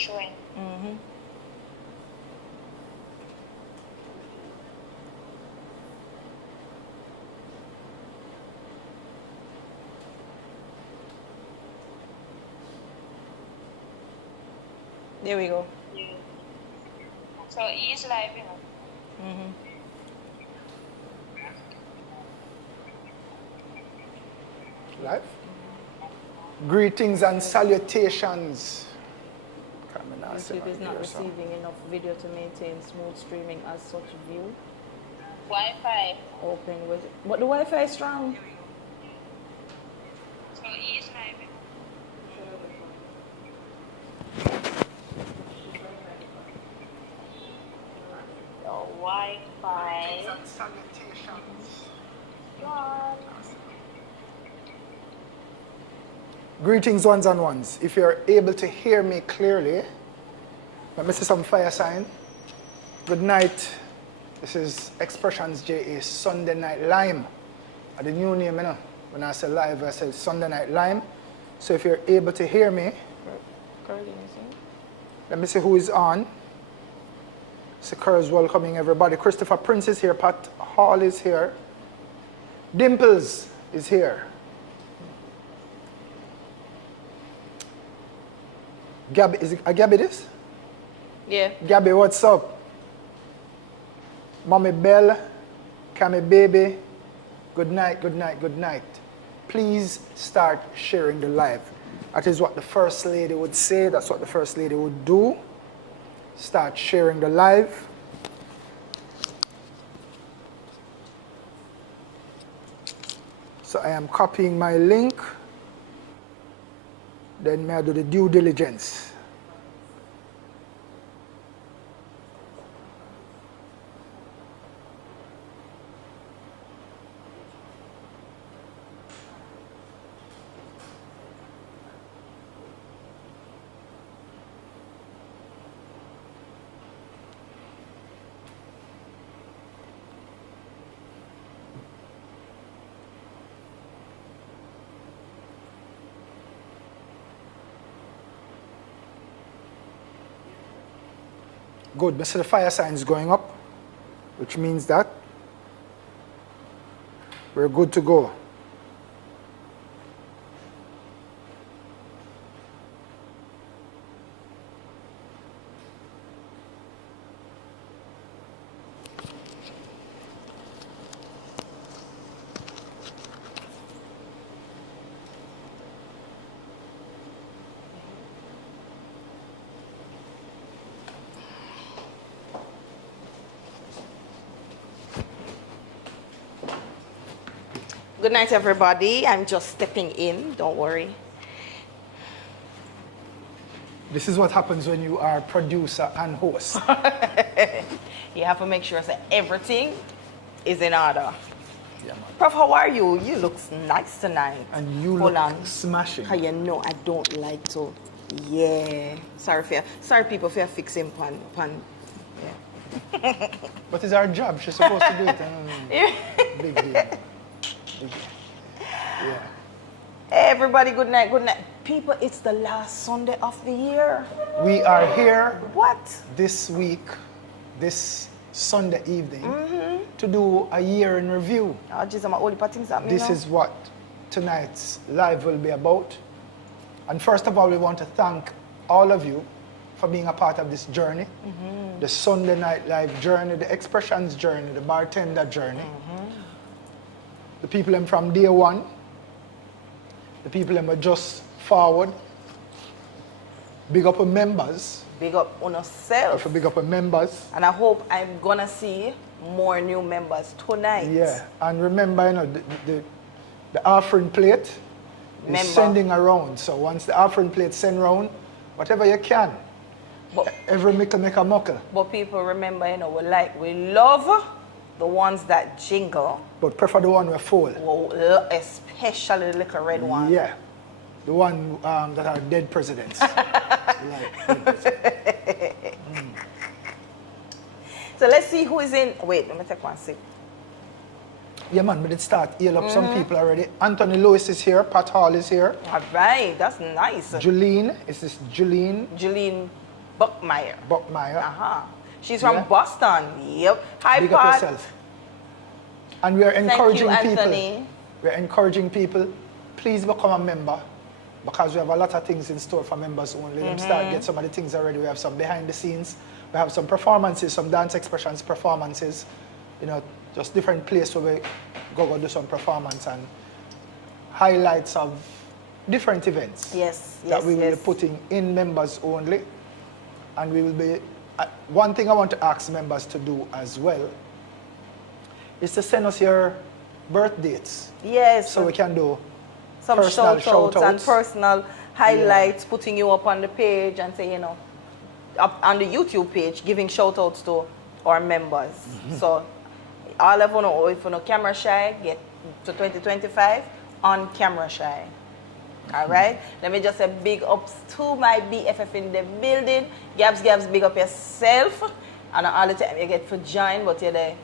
showing. There we go. Yeah. So he is live, you know. Live? Greetings and salutations. YouTube is not receiving enough video to maintain smooth streaming as such view. Wi-Fi. Open with it. But the Wi-Fi is strong. So he is live, you know. The Wi-Fi. Gone. Greetings, ones and ones. If you're able to hear me clearly, let me see some fire sign. Good night. This is Xpressionz JA Sunday Night Lime. The new name, you know. When I say live, I say Sunday Night Lime. So if you're able to hear me, let me see who is on. Sakura is welcoming everybody. Christopher Prince is here. Pat Hall is here. Dimples is here. Gabby, is it Gabby this? Yeah. Gabby, what's up? Mommy Bell, Cammy Baby, good night, good night, good night. Please start sharing the live. That is what the First Lady would say. That's what the First Lady would do. Start sharing the live. So I am copying my link. Then may I do the due diligence. Good, but so the fire sign is going up, which means that we're good to go. Good night, everybody. I'm just stepping in. Don't worry. This is what happens when you are producer and host. You have to make sure that everything is in order. Yeah, man. Prof, how are you? You look nice tonight. And you Hold look on. smashing. How you know I don't like to. Yeah. Sorry people for fixing pan. Yeah. But it's our job. She's supposed to do it. Big deal. Big deal. Yeah. Hey, everybody, good night, good night. People, it's the last Sunday of the year. We are here What? this week, this Sunday evening, to do a year in review. Oh, geez, I'm all the things that me This know. is what tonight's live will be about. And first of all, we want to thank all of you for being a part of this journey. The Sunday Night Live journey, the Xpressionz journey, the Bartender journey. The people them from day one, the people them are just forward. Big up our members. Big up on yourself. Big up our members. And I hope I'm gonna see more new members tonight. Yeah, and remember, you know, the offering plate is sending around. So once the offering plate send around, whatever you can, But, every mickle make a muckle. but people remember, you know, we love the ones that jingle. But prefer the one we're full. Well, especially the little red one. Yeah, the one that are dead presidents. So let's see who is in. Wait, let me take one sip. Yeah, man, but it start heal up some people already. Anthony Lewis is here. Pat Hall is here. All right, that's nice. Julene, is this Julene? Jeline Buckmeyer. Buckmeyer. Uh-huh. She's from Yeah. Boston. Yep. Hi, Big up Pat. yourself. And we are encouraging Thank you, people. Anthony. We're encouraging people, please become a member because we have a lot of things in store for members only. Them start get some of the things already. We have some behind the scenes. We have some performances, some dance Xpressionz performances. You know, just different places where we go do some performance and highlights of different events. Yes, that we will yes. be putting in members only. And we will be, one thing I want to ask members to do as well is to send us your birth dates Yes. so we can do some personal shout-outs and shout-outs. personal highlights, putting you up on the page and say, you know, up on the YouTube page, giving shout-outs to our members. So all of you know, if you know camera shy, get to 2025 on camera shy. All right. Let me just say big ups to my BFF in the building. Gabs, big up yourself. And all the time you get to join, but you're there.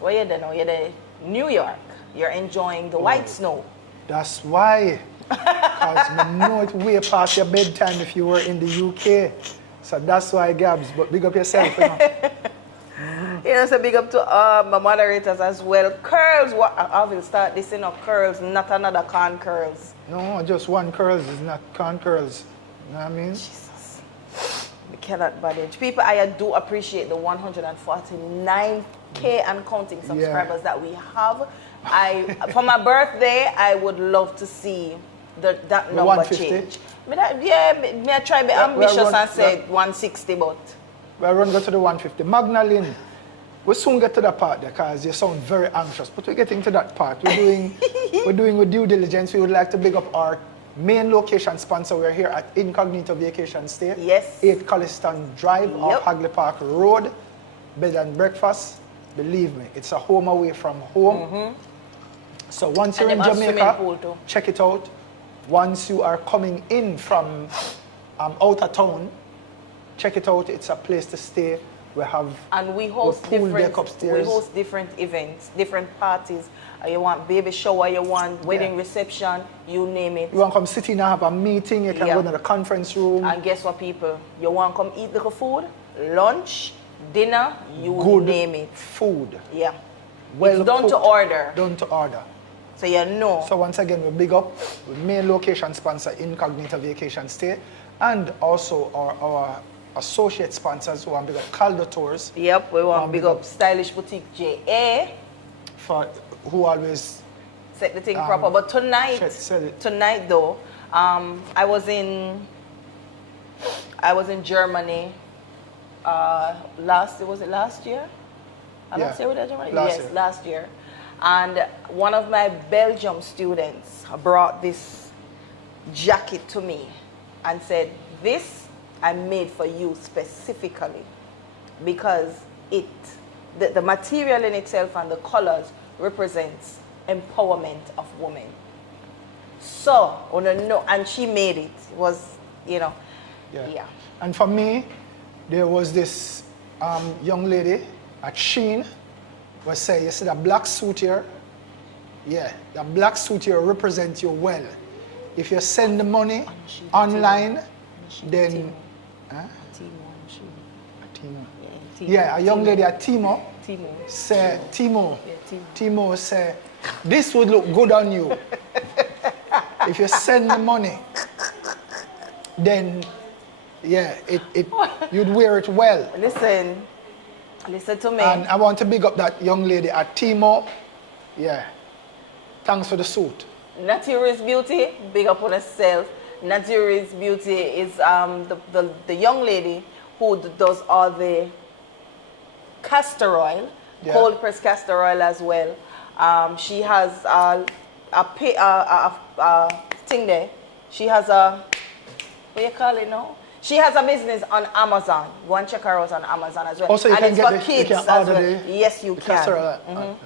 Where you there now? You're there, New York. You're enjoying the white snow. That's why. Because I know it way past your bedtime if you were in the UK. So that's why, Gabs. But big up yourself, you know. You know, so big up to my moderators as well. Curls, I will start this, you know, curls, not another con curls. No, just one curls is not con curls. You know what I mean? Jesus. We cannot manage. People, I do appreciate the 149K and counting subscribers that we have. For my birthday, I would love to see that number 150? change. But I try to be ambitious and say 160, but... We'll run go to the 150. Magdalene, we'll soon get to that part there because you sound very anxious. But we're getting to that part. We're doing with due diligence. We would like to big up our main location sponsor. We're here at Incognito Vacation Stay. Yes. 8 Colliston Drive off Hagley Park Road. Bed and breakfast. Believe me, it's a home away from home. So once you're in Jamaica, check it out. Once you are coming in from out of town, check it out. It's a place to stay. We have we host pool deck upstairs. We host different events, different parties. You want baby shower, you want wedding reception, you name it. You want to come sit in and have a meeting, you can go to the conference room. And guess what, people? You want to come eat little food, lunch, dinner, you Good name it. food. Yeah. Well it's done to cooked, order. Done to order. So you know. So once again, we big up the main location sponsor, Incognito Vacation Stay, and also our associate sponsors who want big up Caldo Tours. Yep, we want big up Stylish Boutique JA. For who always set the thing proper. But tonight, though, I was in Germany. Last year? Last year with Germany? Last year. And one of my Belgium students brought this jacket to me and said, "This I made for you specifically because the material in itself and the colors represents empowerment of women." So, and she made it. It was, yeah. And for me, there was this young lady at Sheen who said, "You see that black suit here? Yeah, that black suit here represents you well. If you send the money online, then..." Yeah, a young lady at Timo said, Timo said, "This would look good on you. If you send the money, then you'd wear it well." Listen to me. And I want to big up that young lady at Timo. Yeah. Thanks for the suit. Natura's Beauty, big up on herself. Natura's Beauty is the young lady who does all the castor oil, cold pressed castor oil as well. She has a thing there. She has what do you call it now? She has a business on Amazon. Go and check her out on Amazon as well. Also, you and can it's get for kids as well. Yes, you can. Online.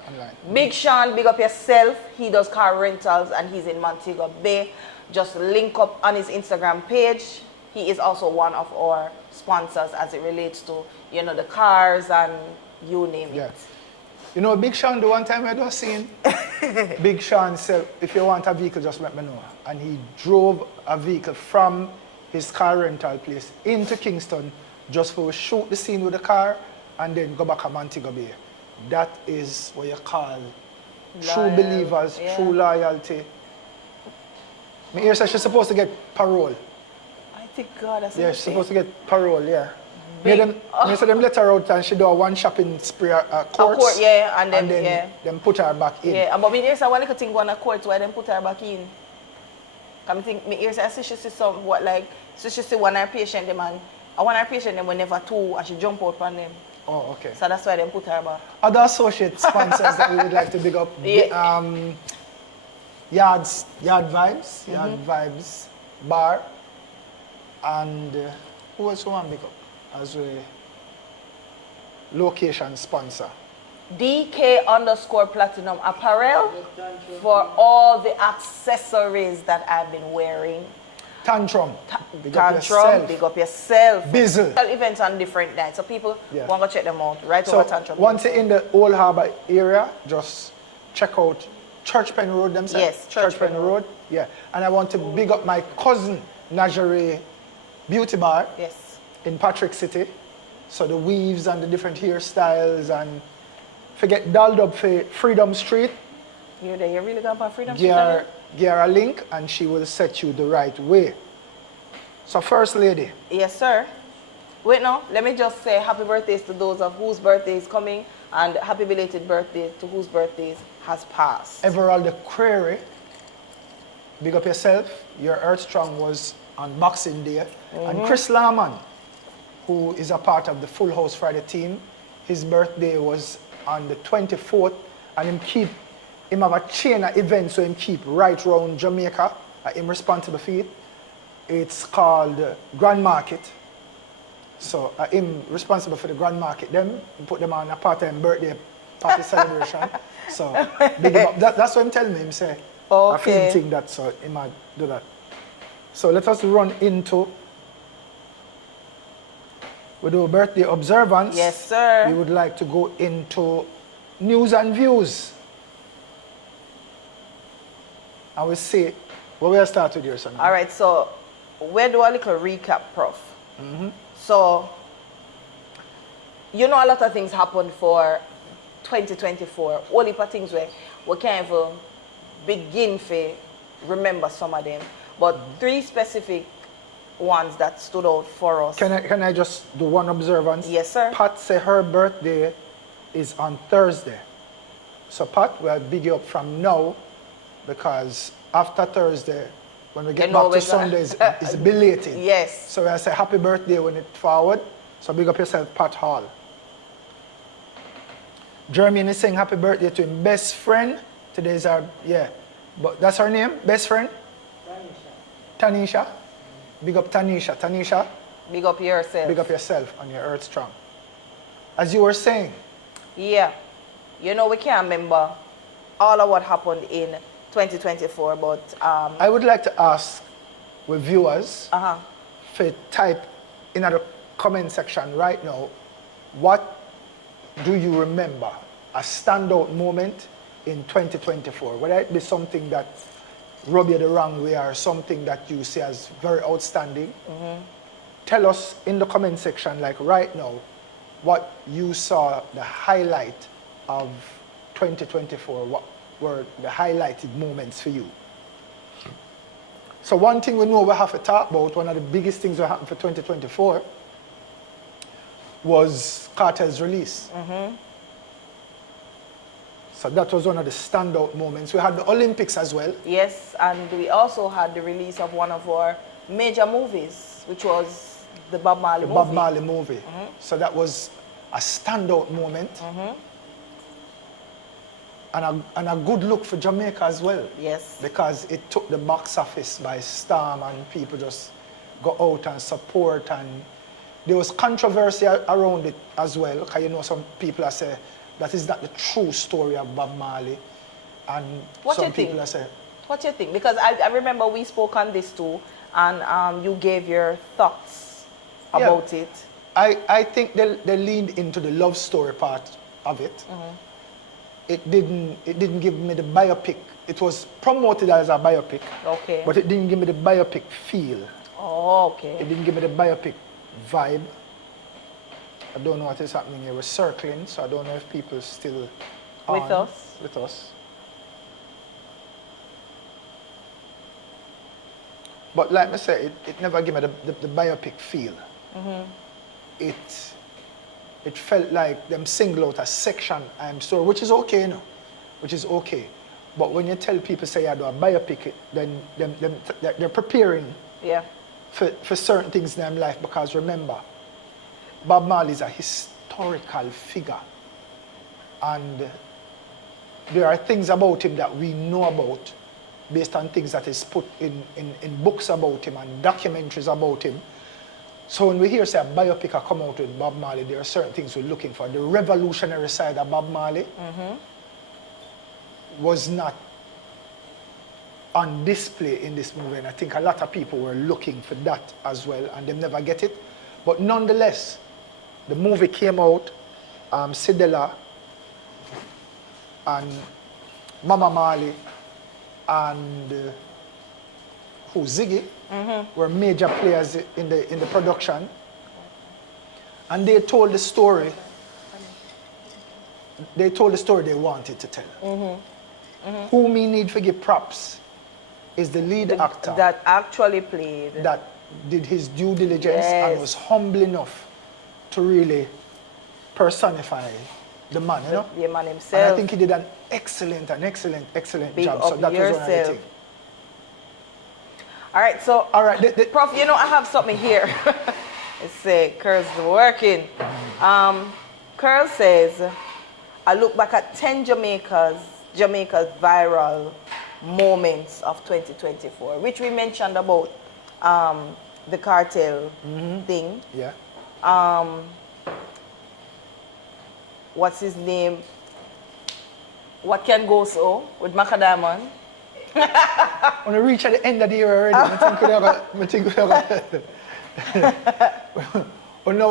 Big Sean, big up yourself. He does car rentals and he's in Montego Bay. Just link up on his Instagram page. He is also one of our sponsors as it relates to, the cars and you name it. You know, Big Sean, the one time I just seen, Big Sean said, "If you want a vehicle, just let me know." And he drove a vehicle from his car rental place into Kingston, just for shoot the scene with the car and then go back to Montego Bay. That is what you call true Loyal, believers, yeah. true loyalty. Me hear say she's supposed to get parole. I think God has Yeah, she's supposed to get parole, yeah. Big- Me say them let her out and she do a one shopping spree at courts. court, yeah, and then, yeah. them put her back in. Yeah, but me hear say one little thing going to court why them put her back in. Come think me hear say I see she see some what like so she see one of her patient them and one of her patient them were never two and she jump out on them. Oh, okay. So that's why them put her back. Other associate sponsors that we would like to big up, Yeah. Yard Vibes Bar, and who else we want to big up as a location sponsor? DK_Platinum Apparel for all the accessories that I've been wearing. Tantrum. Big up Tantrum, yourself. big up yourself. Bizzle. Events on different nights, so people Yeah. want to check them out. Right So over Tantrum. once you're in the Old Harbour area, just check out Church Pen Road themselves. Yes, Church Pen Road. Yeah. And I want to big up my cousin Najee Beauty Bar Yes. in Patrick City. So the weaves and the different hairstyles and forget dolled up for Freedom Street. You're there, you really got my freedom Street, Give her a link and she will set you the right way. So First Lady, Yes, sir. Wait, no. Let me just say happy birthdays to those of whose birthday is coming and happy belated birthday to whose birthdays has passed. Everald the Query, big up yourself. Your Earth Strong was on Boxing Day. And Chris Lahman, who is a part of the Full House Friday team, his birthday was on the 24th, and him have a chain of events so him keep right round Jamaica. Him responsible for it. It's called Grand Market. So him responsible for the Grand Market. Them put them on a part-time birthday party celebration. So big him up. That's what I'm telling him. Say, I feel Okay. think that, so he might do that. So let us run into. We do birthday observance. Yes, sir. We would like to go into news and views. I will say, where we'll start with your son. All right, so we'll do a little recap, Prof. So, you know, a lot of things happened for 2024. All the things where we can't even begin to remember some of them. But three specific ones that stood out for us. Can I just do one observance? Yes, sir. Pat say her birthday is on Thursday. So Pat, we'll big you up from now because after Thursday, when we get You know back to we're Sunday, gonna- it's belated. Yes. So I say happy birthday when it forward. So big up yourself, Pat Hall. Jermaine is saying happy birthday to him best friend. Today's our, but that's her name, best friend? Tanisha. Big up Tanisha. Tanisha, Big up yourself. big up yourself on your Earth Strong. As you were saying, Yeah. You know, we can't remember all of what happened in 2024, but I would like to ask with viewers uh-huh. to type in the comment section right now, what do you remember a standout moment in 2024? Whether it be something that rub you the wrong way or something that you see as very outstanding. Tell us in the comment section, like right now, what you saw the highlight of 2024. What were the highlighted moments for you? So one thing we know we have to talk about, one of the biggest things that happened for 2024 was Carter's release. So that was one of the standout moments. We had the Olympics as well. Yes, and we also had the release of one of our major movies, which was the Bob Marley The movie. Bob Marley movie. So that was a standout moment. And a good look for Jamaica as well. Yes. Because it took the box office by storm and people just go out and support. And there was controversy around it as well. Because you know some people are saying that is not the true story of Bob Marley. And What do some you think? people are saying, What do you think? Because I remember we spoke on this too, and you gave your thoughts Yeah. about it. I think they leaned into the love story part of it. It didn't give me the biopic. It was promoted as a biopic, Okay. but it didn't give me the biopic feel. Oh, okay. It didn't give me the biopic vibe. I don't know what is happening here. We're circling, so I don't know if people are still With on us? with us. But like I said, it never gave me the biopic feel. It felt like them single out a section I'm sorry, which is okay, you know, which is okay. But when you tell people say I do a biopic, then they're preparing Yeah. for certain things in their life, because remember, Bob Marley is a historical figure, and there are things about him that we know about based on things that is put in books about him and documentaries about him. So when we hear say a biopic come out with Bob Marley, there are certain things we're looking for. The revolutionary side of Bob Marley was not on display in this movie, and I think a lot of people were looking for that as well, and they never get it. But nonetheless, the movie came out, Sidela and Mama Marley and Ziggy were major players in the production, and they told the story. They told the story they wanted to tell. Who me need to give props is the lead actor That actually played. that did his due diligence and Yes. was humble enough to really personify the man, you know? The man And himself. I think he did an excellent Big job. up So that was one of the yourself. things. All right, so All right, Prof, you know, I have something here. It says, Curl's working. Curl says, I look back at 10 Jamaica's viral moments of 2024, which we mentioned about the cartel thing. yeah. What's his name? What Can Go So with Macadamon. When we reach at the end of the year already, I think we don't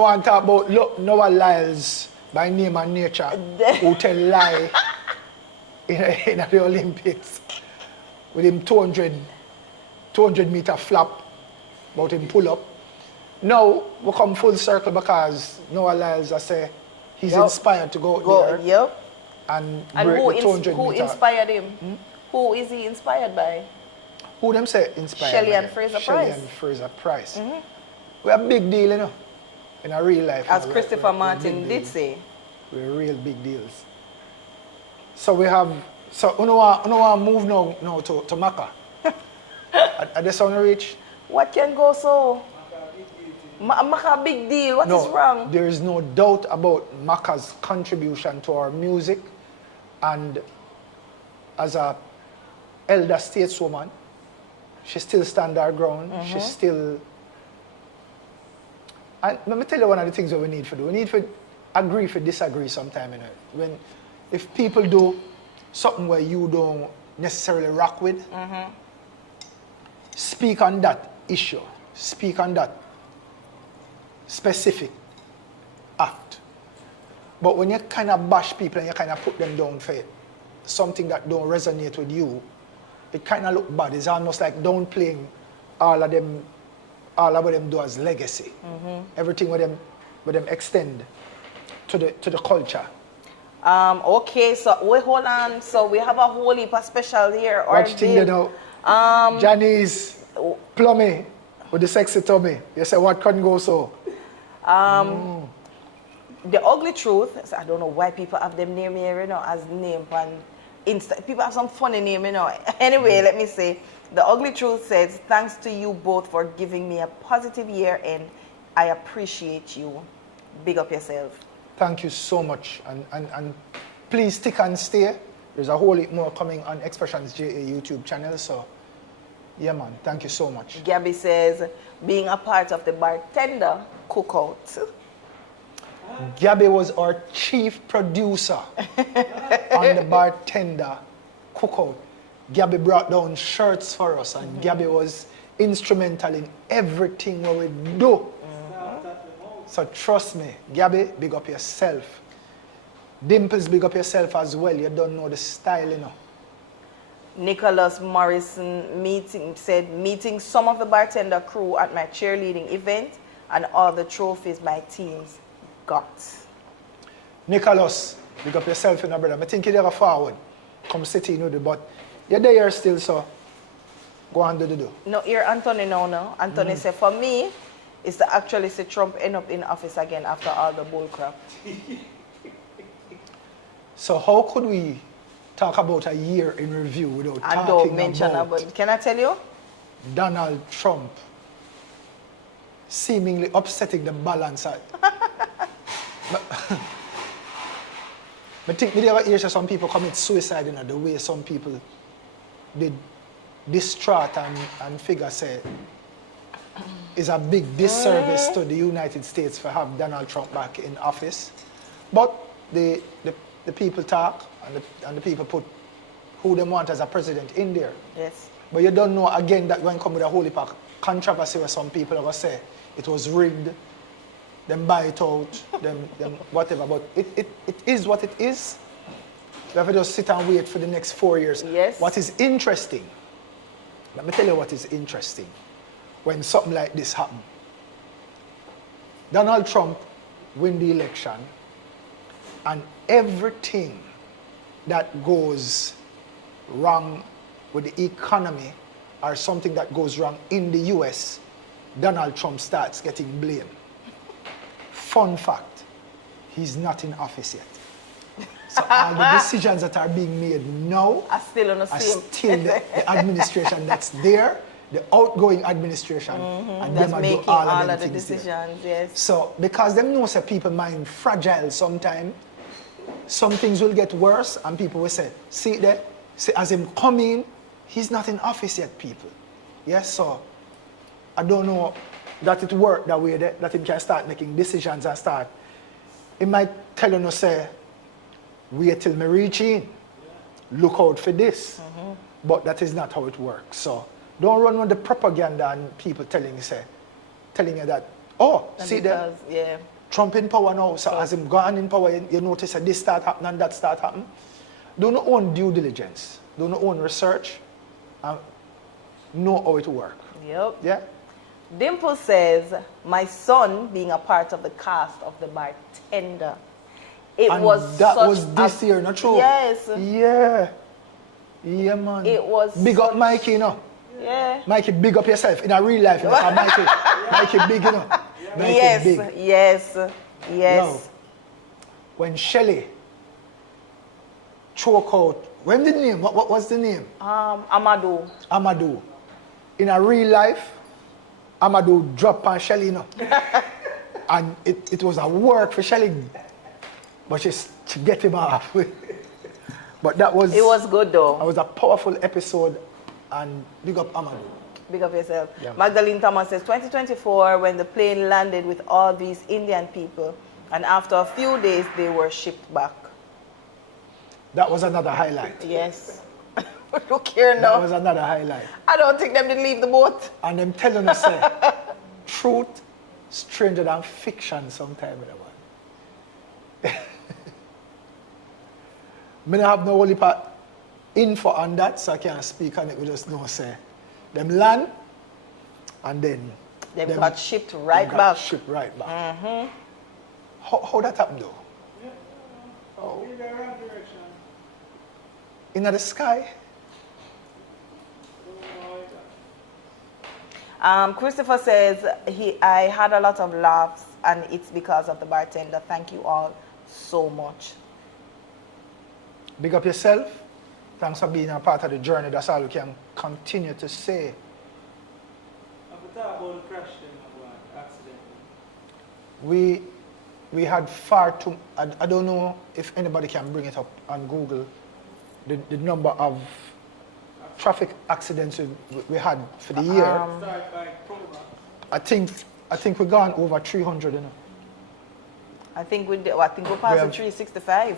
want to talk about Noah Lyles by name and nature who tell lie in the Olympics with him 200 meter flap about him pull up. Now we come full circle because Noah Lyles, I say, he's inspired to go there Yep. and And break the 200 who meter. inspired him? Who is he inspired by? Who them say inspired? Shelley by and them? Fraser Shelley Price. and Fraser Price. We're a big deal, you know, in a real life. As you know, Christopher we're Martin big did deals. say. We're real big deals. So we have, so you know what move now to Maka. Are they sound reach? What Can Go So? Maka big deal. What is wrong? There is no doubt about Maka's contribution to our music, and as a elder stateswoman, she still stand her ground. She still. And let me tell you one of the things that we need to do. We need to agree to disagree sometime, you know. If people do something where you don't necessarily rock with, speak on that issue. Speak on that specific act. But when you kind of bash people and you kind of put them down for something that don't resonate with you, it kind of look bad. It's almost like downplaying all of what them do as legacy. Everything with them extend to the culture. Okay, so we hold on. So we have a whole heap of special here. Watch thing you know. Johnny's Plummy with the sexy tummy. You say what can go so? The ugly truth, so I don't know why people have them name here, you know, as name on Insta. People have some funny name, you know. Anyway, let me say, the ugly truth says, thanks to you both for giving me a positive year and I appreciate you. Big up yourself. Thank you so much, and please stick and stay. There's a whole lot more coming on Xpressionz JA YouTube channel, so yeah man, thank you so much. Gabby says, being a part of the Bartender cookout. Gabby was our chief producer on the Bartender cookout. Gabby brought down shirts for us, and Gabby was instrumental in everything what we do. So trust me, Gabby, big up yourself. Dimples, big up yourself as well. You don't know the style, you know. Nicholas Morrison meeting some of the Bartender crew at my cheerleading event and all the trophies my teams got. Nicholas, pick up yourself in a brother. I think you're there forward. Come sit in with it, but you're there still, so go and do. No, here Anthony now. Anthony said, for me, it's to actually see Trump end up in office again after all the bull crap. So how could we talk about a year in review without And don't talking mention about, can I tell you? Donald Trump seemingly upsetting the balance? I think we ever hear some people commit suicide in the way some people did distraught and figure say is a big disservice to the United States for have Donald Trump back in office. But the people talk and the people put who they want as a president in there. Yes. But you don't know again that going to come with a whole heap of controversy where some people are going to say it was rigged, them buy it out, them whatever. But it is what it is. We have to just sit and wait for the next 4 years. Yes. What is interesting, let me tell you what is interesting when something like this happens. Donald Trump win the election and everything that goes wrong with the economy or something that goes wrong in the US, Donald Trump starts getting blamed. Fun fact, he's not in office yet. So all the decisions that are being made now I still on the are same. still the administration that's there, the outgoing administration, and That's them are making do all all them of the things there. decisions, yes. So, because them know say people mind fragile sometimes, some things will get worse and people will say, see there, see as him come in, he's not in office yet, people. Yes, so I don't know that it work that way that him can start making decisions and start. He might tell you, say, wait till me reach in, look out for this. But that is not how it works. So don't run with the propaganda and people telling you that, oh, And see because, that yeah. Trump in power now, so as him gone in power, you notice that this start happen and that start happen. Do not own due diligence, do not own research, and know how it works. Yep. Yeah? Dimple says, my son being a part of the cast of the Bartender. It And was that such was this year, not true? Yes. Yeah. Yeah, man. It was Big up such- Mikey, you know. Yeah. Mikey, big up yourself in a real life, you know. And Mikey big, you know. Mikey Yes, big. yes, yes. Yo, when Shelly choke out, when the name, what was the name? Amadou. Amadou. In a real life, Amadou dropped on Shelly, you know. And it was a work for Shelly, but she get him off. But that was... It was good though. It was a powerful episode, and big up Amadou. Big up yourself. Yeah. Magdalene Thomas says, 2024, when the plane landed with all these Indian people, and after a few days, they were shipped back. That was another highlight. Yes. Look here That now. was another highlight. I don't think them did leave the boat. And them telling us, truth stranger than fiction sometime. I don't have no whole heap of info on that, so I can't speak on it. We just know, say, them land, and then... They them got shipped right got back. Shipped right back. How that happened, though? Oh. In the sky? Christopher says, I had a lot of laughs, and it's because of the Bartender. Thank you all so much. Big up yourself. Thanks for being a part of the journey. That's all we can continue to say. Talk about the crash accident. We had far too... I don't know if anybody can bring it up on Google, the number of traffic accidents we had for the year. Start by program. I think we've gone over 300, you know. I think we passed the 365.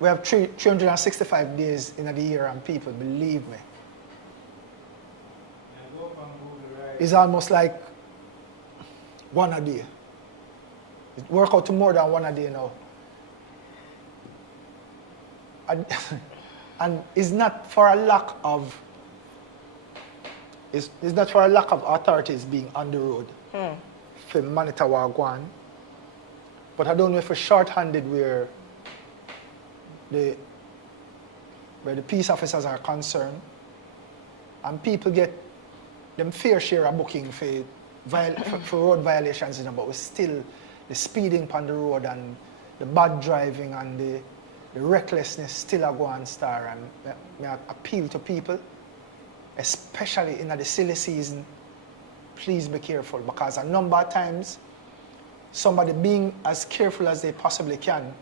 We have 365 days in the year, and people, believe me, it's almost like one a day. It works out to more than one a day now. And it's not for a lack of authorities being on the road for monitor what go on. But I don't know if it's short-handed where the peace officers are concerned and people get them fair share of booking for road violations, you know, but we still the speeding on the road and the bad driving and the recklessness still a go on star, and may I appeal to people, especially in the silly season, please be careful, because a number of times somebody being as careful as they possibly can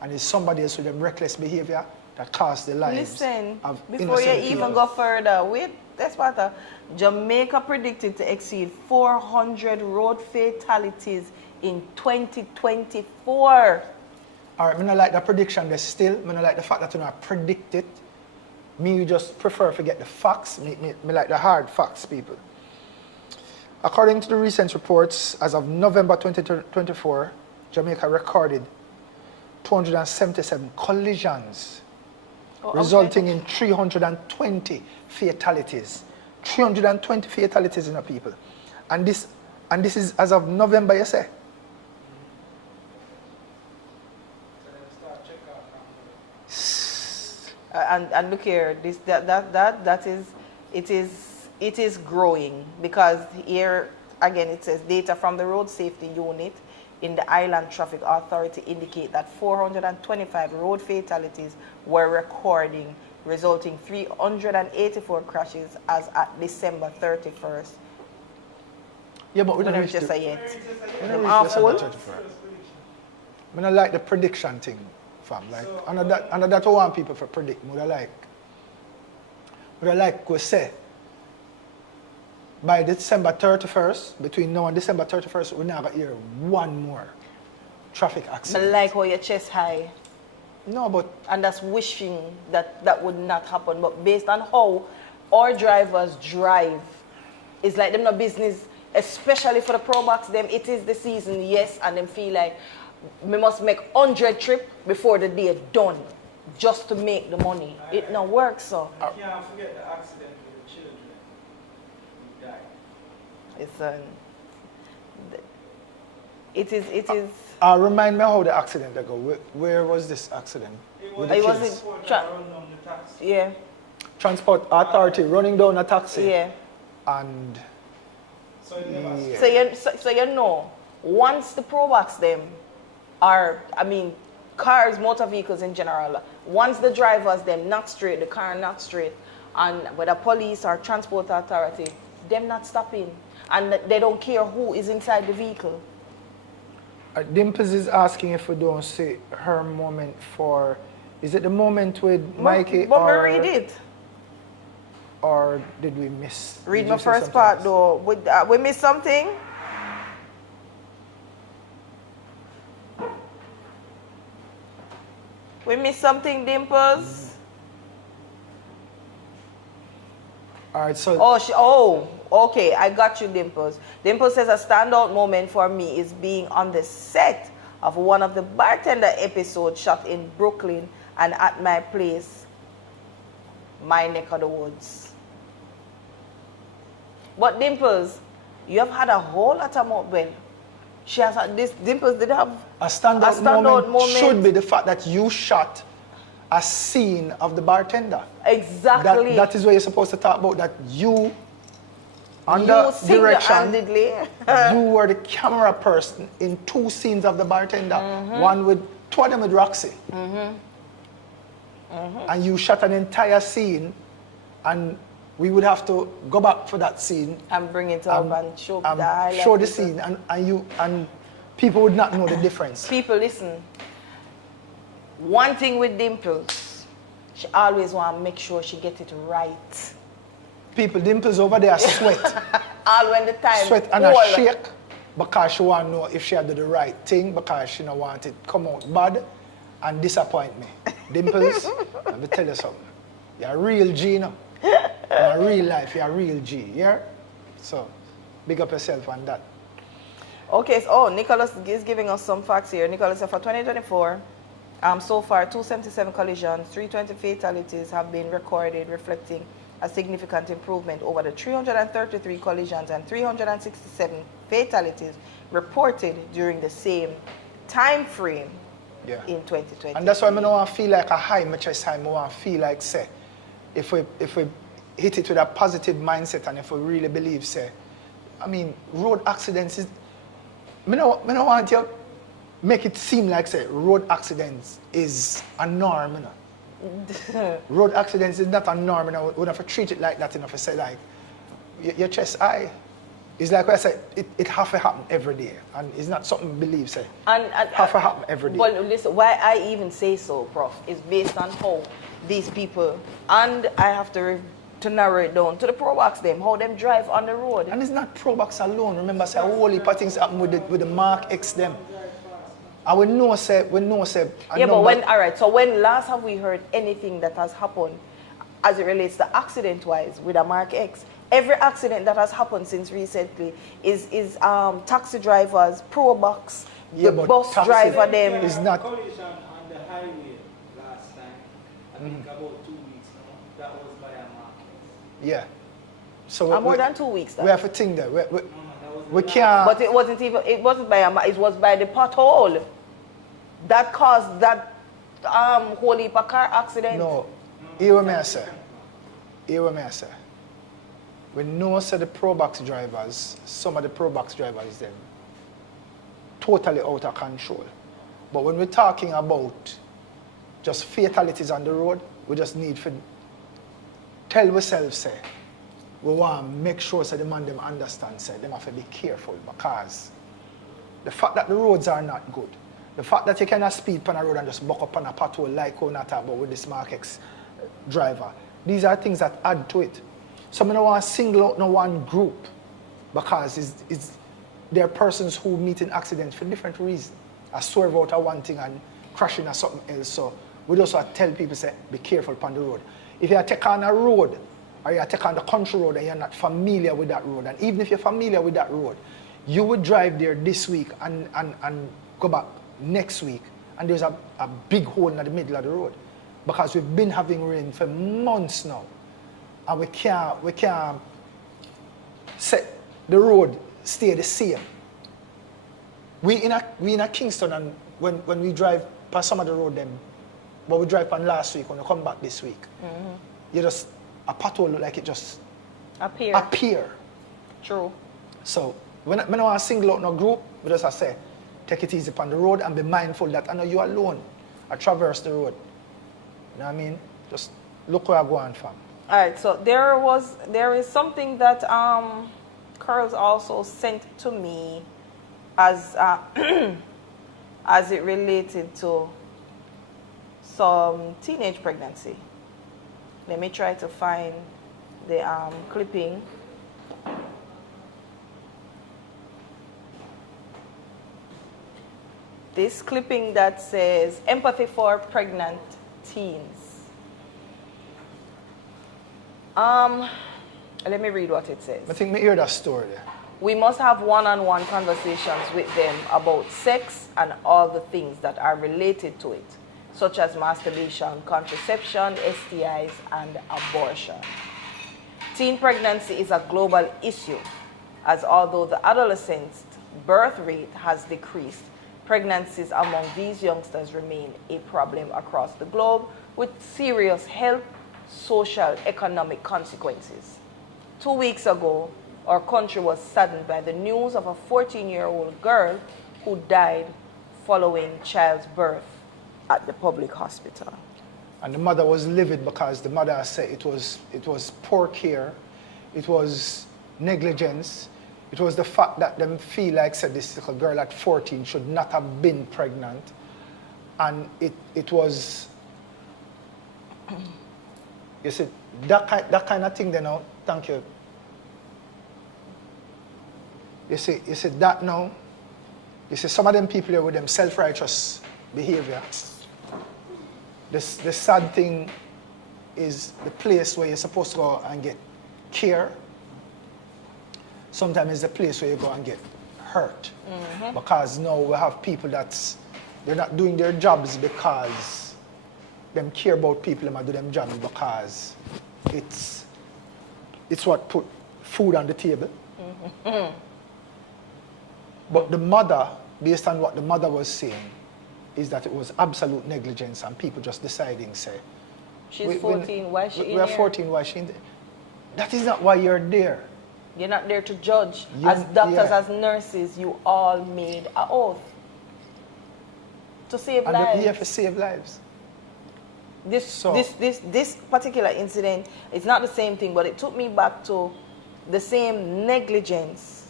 and it's somebody else with them reckless behavior that costs the lives of before you innocent even people. go further, wait, that's what Jamaica predicted to exceed 400 road fatalities in 2024. All right, I don't like the prediction there still. I don't like the fact that you not predict it. Me just prefer to get the facts. Me like the hard facts, people. According to the recent reports, as of November 2024, Jamaica recorded 277 collisions, resulting in 320 fatalities. 320 fatalities in the people. And this is as of November, you say? And look here, it is growing, because here again it says data from the Road Safety Unit in the Island Traffic Authority indicate that 425 road fatalities were recording, resulting 384 crashes as at December 31st. Yeah, but we don't reach just the, say yet. we don't reach December 31st. I don't like the prediction thing, fam. Like, and that I want people to predict. Would I like to say, by December 31st, between now and December 31st, we're not going to hear one more traffic I accident. like how your chest high. No, but And that's wishing that would not happen. But based on how our drivers drive, it's like them no business, especially for the pro box, them it is the season, yes, and them feel like we must make 100 trips before the day done, just to make the money. It not works, so. You can't forget the accident with the children who died. It is. remind me how the accident that go. Where was this accident? It With was the It kids? wasn't- transport tra- that run down the taxi. Yeah, Transport authority running down a taxi. yeah. And So it never yeah. So you know, once the pro box them are, I mean, cars, motor vehicles in general, once the drivers them not straight, the car not straight, and whether police or transport authority, them not stopping, and they don't care who is inside the vehicle. Dimples is asking if we don't see her moment for, is it the moment with Mikey But or, read it. or did we miss? Read did my you say first something part else? though. We missed something. We missed something, Dimples. All right, so Okay, I got you, Dimples. Dimples says a standout moment for me is being on the set of one of the Bartender episodes shot in Brooklyn and at my place, my neck of the woods. But Dimples, you have had a whole lot of well, she has had this. Dimples did have a standout, moment should be the fact that you shot a scene of the bartender. Exactly. That is what you're supposed to talk about, that you, under you direction, single-handedly. you were the camera person in 2 scenes of the bartender. One with, 2 of them with Roxy. And you shot an entire scene, and we would have to go back for that scene And bring it up and show the highlight. show the scene, and people would not know the difference. People, listen. One thing with Dimples, she always want to make sure she get it right. People, Dimples over there sweat. All when the time Sweat and cold. a shake because she want to know if she had do the right thing, because she don't want it come out bad and disappoint me. Dimples, let me tell you something. You're a real G, you know. In real life, you're a real G, yeah? So, big up yourself on that. Okay, so Nicholas is giving us some facts here. Nicholas said for 2024, so far 277 collisions, 320 fatalities have been recorded, reflecting a significant improvement over the 333 collisions and 367 fatalities reported during the same time frame Yeah. in 2020. And that's why I don't want to feel like a high, my chest high. I want to feel like, say, if we hit it with a positive mindset and if we really believe, say, I mean, road accidents is, I don't want to make it seem like, say, road accidents is a norm, you know. Road accidents is not a norm, you know. We don't have to treat it like that, you know, to say, like, your chest high. It's like what I said, it have to happen every day. And it's not something believe, say. And have to happen every day. But listen, why I even say so, Prof, is based on how these people, and I have to narrow it down to the pro-box them, how them drive on the road. And it's not pro-box alone. Remember, say, a whole heap of things happen with the Mark X them. And we know, say, yeah, but when, all right, so when last have we heard anything that has happened as it relates to accident-wise with a Mark X? Every accident that has happened since recently is taxi drivers, pro-box, yeah, the bus driver them. Is not. Collision on the highway last time, I think about 2 weeks now. That was by a market. Yeah. So More than 2 weeks. We have to think that we That was we the can't. But it wasn't by it was by the pothole that caused that whole heap of car accident. No. Hear what I say. Hear what I say. We know, say, the pro-box drivers, some of the pro-box drivers, them totally out of control. But when we're talking about just fatalities on the road, we just need to tell ourselves, say, we want to make sure, say, the man them understand, say, them have to be careful because the fact that the roads are not good, the fact that you cannot speed on a road and just buck up on a pothole like how not about with this Mark X driver, these are things that add to it. So I don't want to single out no one group because there are persons who meet in accidents for different reasons. I swerve out of one thing and crash into something else. So we also tell people, say, be careful upon the road. If you take on a road or you take on the country road and you're not familiar with that road, and even if you're familiar with that road, you would drive there this week and go back next week and there's a big hole in the middle of the road because we've been having rain for months now. And we can't set the road stay the same. We in a Kingston, and when we drive past some of the road them, but we drive on last week, when we come back this week, you just a pothole look like it just appear. True. So when I don't want to single out no group, we just say, take it easy upon the road and be mindful that I know you alone. I traverse the road. You know what I mean? Just look where I go on from. All right, so there is something that Curls also sent to me as as it related to some teenage pregnancy. Let me try to find the clipping. This clipping that says empathy for pregnant teens. Let me read what it says. I think I hear that story there. We must have one-on-one conversations with them about sex and all the things that are related to it, such as masturbation, contraception, STIs, and abortion. Teen pregnancy is a global issue, as although the adolescent birth rate has decreased, pregnancies among these youngsters remain a problem across the globe with serious health, social, economic consequences. 2 weeks ago, our country was saddened by the news of a 14-year-old girl who died following child's birth at the public hospital. And the mother was livid because the mother said it was poor care, it was negligence, it was the fact that them feel like, said this little girl at 14 should not have been pregnant. And it was, you see, that kind of thing, you know, thank you. You see that now, you see some of them people here with them self-righteous behavior. The sad thing is the place where you're supposed to go and get care. Sometimes it's the place where you go and get hurt. Mm-hmm. Because now we have people they're not doing their jobs because them care about people and do them jobs because it's what put food on the table. Mm-hmm. But the mother based on what the mother was saying, is that it was absolute negligence and people just deciding, say, She's 14, why is she in we are here? 14, why is she in there? That is not why you're there. You're not there to judge. You- As doctors, yeah. as nurses, you all made an oath to save And lives. you have to save lives. So- This particular incident, it's not the same thing, but it took me back to the same negligence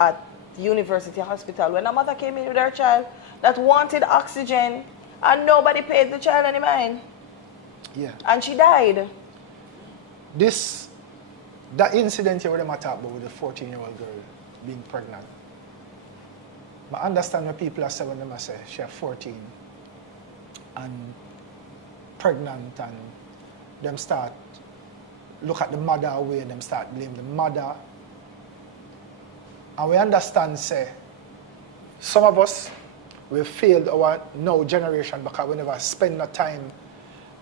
at the university hospital when a mother came in with her child that wanted oxygen and nobody paid the child any mind. Yeah. And she died. That incident here where them talk about with the 14-year-old girl being pregnant. I understand what people are saying when them say she is 14 and pregnant, and them start look at the mother away and them start blame the mother. And we understand, say, some of us, we failed our now generation because we never spend no time,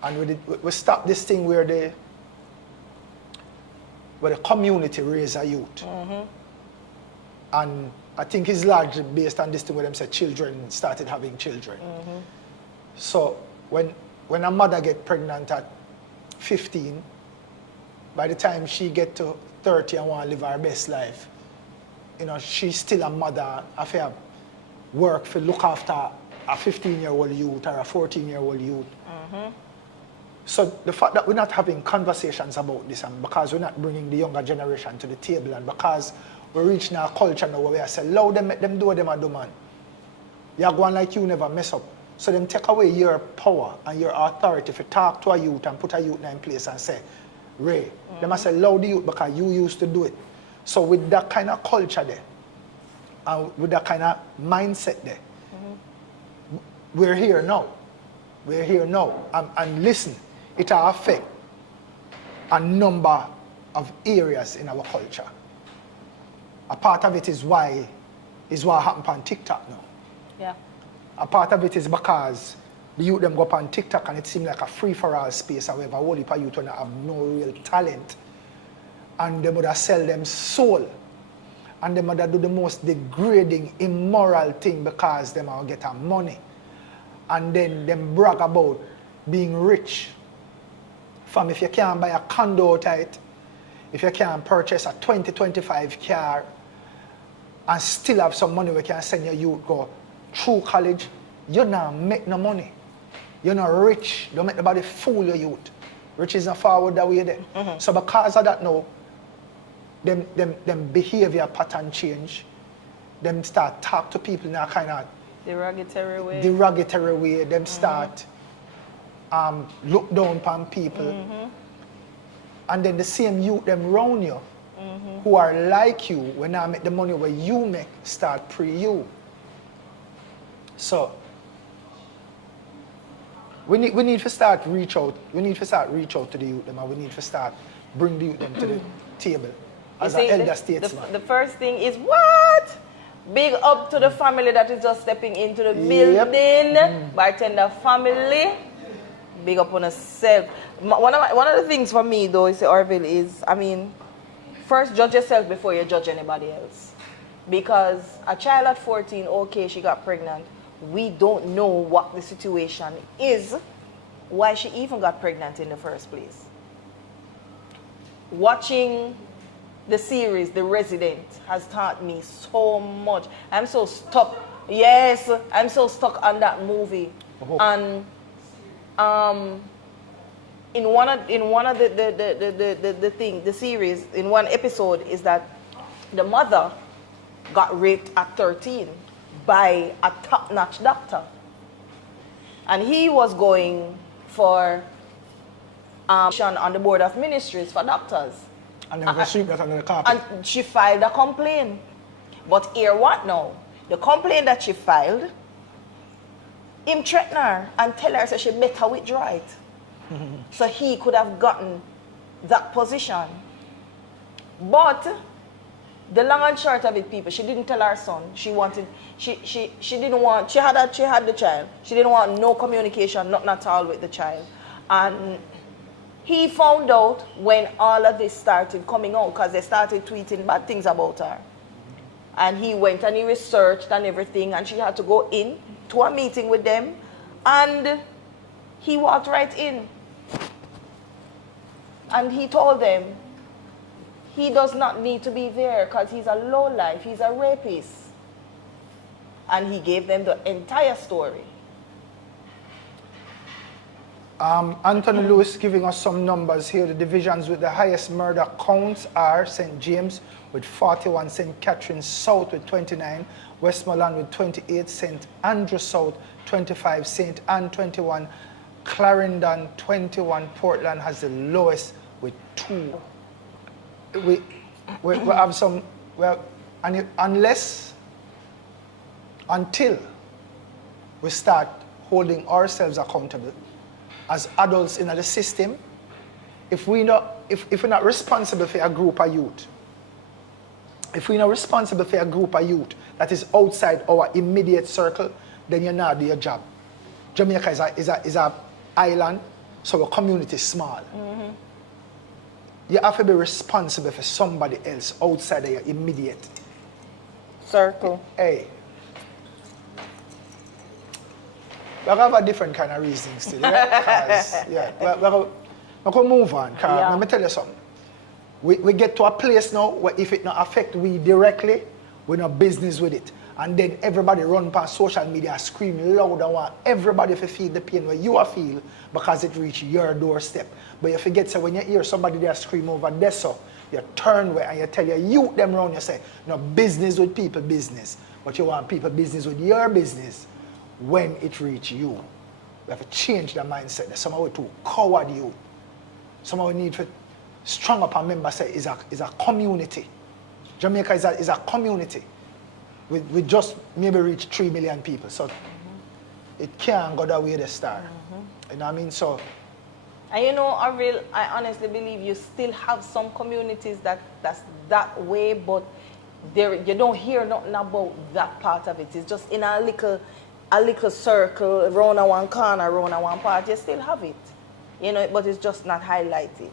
and we stop this thing where the community raise a youth. And I think it's largely based on this thing where them say children started having children. So when a mother get pregnant at 15, by the time she get to 30 and want to live her best life, you know, she's still a mother. I feel work for look after a 15-year-old youth or a 14-year-old youth. So the fact that we're not having conversations about this, and because we're not bringing the younger generation to the table, and because we're reaching a culture now where we say, allow them, make them do what them a do, man. You're going like you never mess up. So them take away your power and your authority to talk to a youth and put a youth in place and say, Ray, they must say, allow the youth because you used to do it. So with that kind of culture there, and with that kind of mindset there, we're here now. We're here now. And listen, it will affect a number of areas in our culture. A part of it is what happened on TikTok now. Yeah. A part of it is because the youth them go up on TikTok and it seems like a free-for-all space. However, a whole heap of youth don't have no real talent. And they would sell them soul. And they would do the most degrading, immoral thing because they will get money. And then them brag about being rich. From if you can't buy a condo out of it, if you can't purchase a 2025 car and still have some money we can send your youth go through college, you not make no money. You're not rich. Don't make nobody fool your youth. Rich is not forward that way there. So because of that now, them behavior pattern change. Them start talk to people in a kind of Derogatory way. Them start look down upon people. And then the same youth them round you who are like you when I make the money where you make start pre-you. So we need to start reach out. We need to start reach out to the youth them, and we need to start bring the youth them to the table as an elder statesman. The first thing is what? Big up to the family that is just stepping into the building. Bartender family. Big up on yourself. One of the things for me though, is Orville, is, I mean, first judge yourself before you judge anybody else. Because a child at 14, okay, she got pregnant. We don't know what the situation is, why she even got pregnant in the first place. Watching the series, The Resident, has taught me so much. I'm so stuck. Yes, I'm so stuck on that movie. And in one of the series, in one episode, is that the mother got raped at 13 by a top-notch doctor, and he was going for on the board of ministries for doctors. And then sweep that under the carpet. And she filed a complaint. But hear what now? The complaint that she filed, him threatened her and tell her that she better withdraw it. So he could have gotten that position. But the long and short of it, people, she didn't tell her son. She wanted, she didn't want, she had the child. She didn't want no communication, nothing at all with the child. And he found out when all of this started coming out, because they started tweeting bad things about her. And he went and he researched and everything, and she had to go in to a meeting with them, and he walked right in. And he told them he does not need to be there because he's a lowlife, he's a rapist. And he gave them the entire story. Anthony Lewis giving us some numbers here. The divisions with the highest murder counts are St. James with 41, St. Catherine South with 29, Westmoreland with 28, St. Andrew South 25, St. Anne 21, Clarendon 21, Portland has the lowest with 2. We have some, well, until we start holding ourselves accountable as adults in the system, if we're not responsible for a group of youth, that is outside our immediate circle, then you're not doing your job. Jamaica is a island, so our community is small. Mm-hmm. You have to be responsible for somebody else outside of your immediate circle. Hey. We have a different kind of reasoning still, right? We can move on. Let me tell you something. We get to a place now where if it not affect we directly, we no business with it. And then everybody run past social media, scream loud and want everybody to feel the pain where you feel because it reach your doorstep. But you forget, so when you hear somebody there scream over there, so you turn where and you tell your youth them around, you say, no business with people business, but you want people business with your business. When it reach you, we have to change the mindset. Somehow we too coward you. Somehow we need to strong up and remember say is a community. Jamaica is a community. We just maybe reach 3 million people. So it can't go the way they start. You know what I mean? So and you know, I honestly believe you still have some communities that's that way, but you don't hear nothing about that part of it. It's just in a little circle, around one corner, around one part, you still have it. You know, but it's just not highlighted.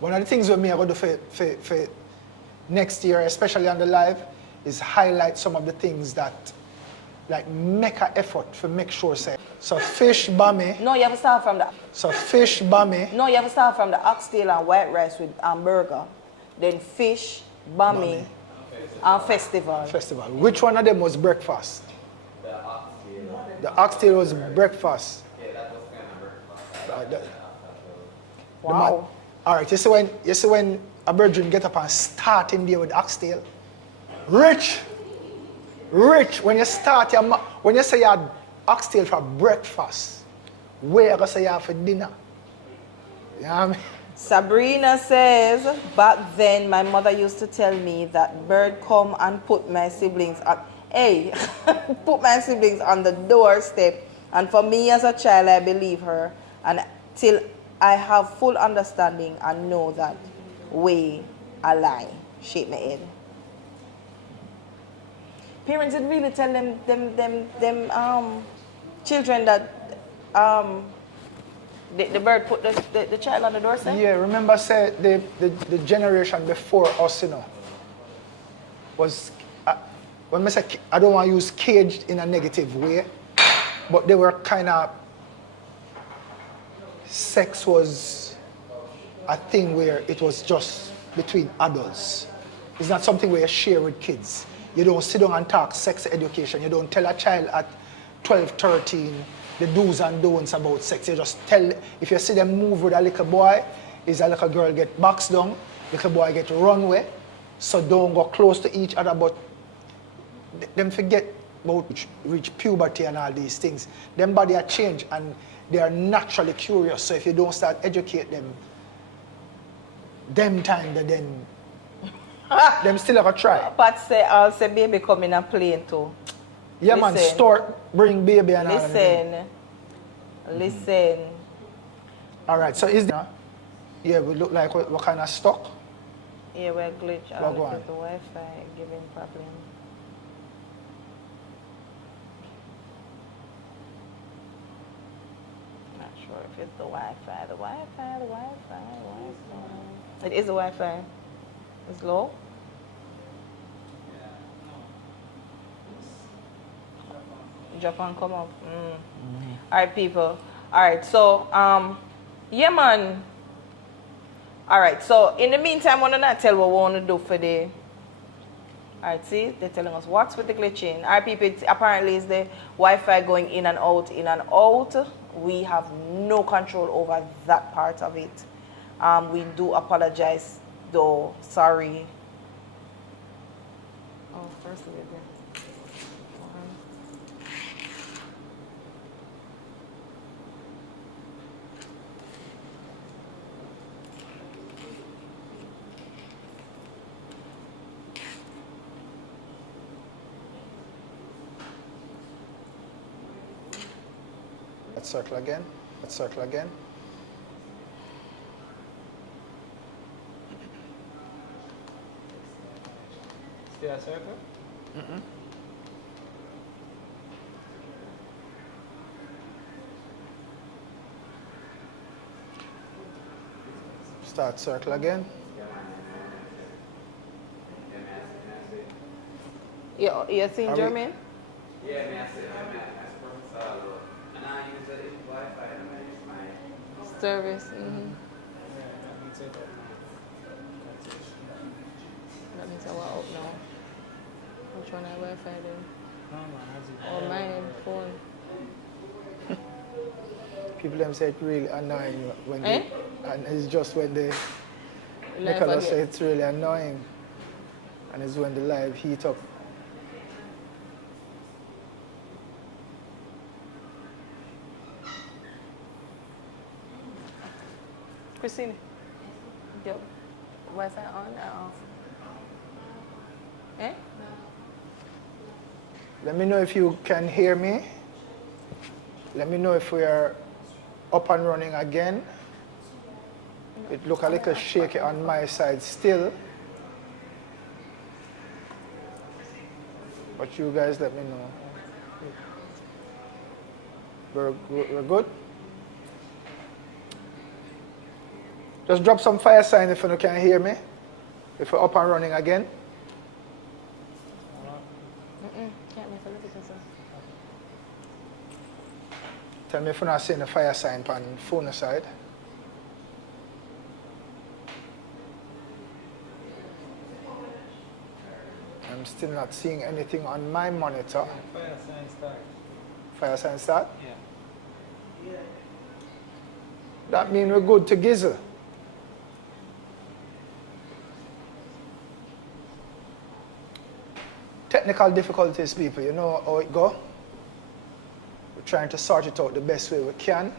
One of the things with me I go do for next year, especially on the live, is highlight some of the things that like make an effort to make sure say. So fish bami. No, you have to start from the. So fish bami. No, you have to start from the oxtail and white rice with burger, then fish, bami, and festival. Festival. Which one of them was breakfast? The oxtail was breakfast. Yeah, that was kind of breakfast. Wow. All right, you see when a virgin get up and start in there with oxtail, rich. When you start when you say you had oxtail for breakfast, where you gonna say you have for dinner? You know what I mean? Sabrina says, back then my mother used to tell me that bird come and put my siblings on. Hey, put my siblings on the doorstep. And for me as a child, I believe her. And till I have full understanding and know that way a lie. Shake my head. Parents did really tell them children that the bird put the child on the doorstep? Yeah, remember say the generation before us, you know, was when I say I don't want to use caged in a negative way, but they were kind of, sex was a thing where it was just between adults. It's not something where you share with kids. You don't sit down and talk sex education. You don't tell a child at 12, 13 the do's and don'ts about sex. You just tell, if you see them move with a little boy, is a little girl get boxed down, little boy get run away. So don't go close to each other, but them forget about reach puberty and all these things. Them body are changed and they are naturally curious. So if you don't start educate them time that then them still have a try. Pat say, I'll say baby come in a plane too. Yeah, man, store, bring baby and all that. Listen. All right, so is there, yeah, we look like what kind of stock? Yeah, we're glitch. Well, go on. The Wi-Fi giving problem. Not sure if it's the Wi-Fi. The Wi-Fi. It is the Wi-Fi. It's low. Drop and come up. Alright, people. Alright, so yeah, man. Alright, so in the meantime, we're not tell what we want to do for the. Alright, see, they're telling us what's with the glitching. Alright, people, apparently it's the Wi-Fi going in and out, in and out. We have no control over that part of it. We do apologize, though. Sorry. Oh, first of all. Let's circle again. Let's circle again. Stay a circle? Start circle again. You seen Are we- Jermaine? Yeah, man, I said, and I use the Wi-Fi and I use my Service. Yeah, that means it. That means I will out now. Which one I Wi-Fi then? No, man, as it- Oh, mine, phone. People them say it really annoying you when Eh? they, and it's just when they Live Nicholas say again. it's really annoying, and it's when the live heat up. Christine. Yep. Wi-Fi on or off? Eh? Let me know if you can hear me. Let me know if we are up and running again. It look a little shaky on my side still. But you guys let me know. We're good? Just drop some fire sign if you can hear me. If we're up and running again. Can't miss a little bit, sir. Tell me if you're not seeing the fire sign on phone side. I'm still not seeing anything on my monitor. Fire sign start. Fire sign start. Yeah. That means we're good to gizzle. Technical difficulties, people, you know how it go. We're trying to sort it out the best way we can.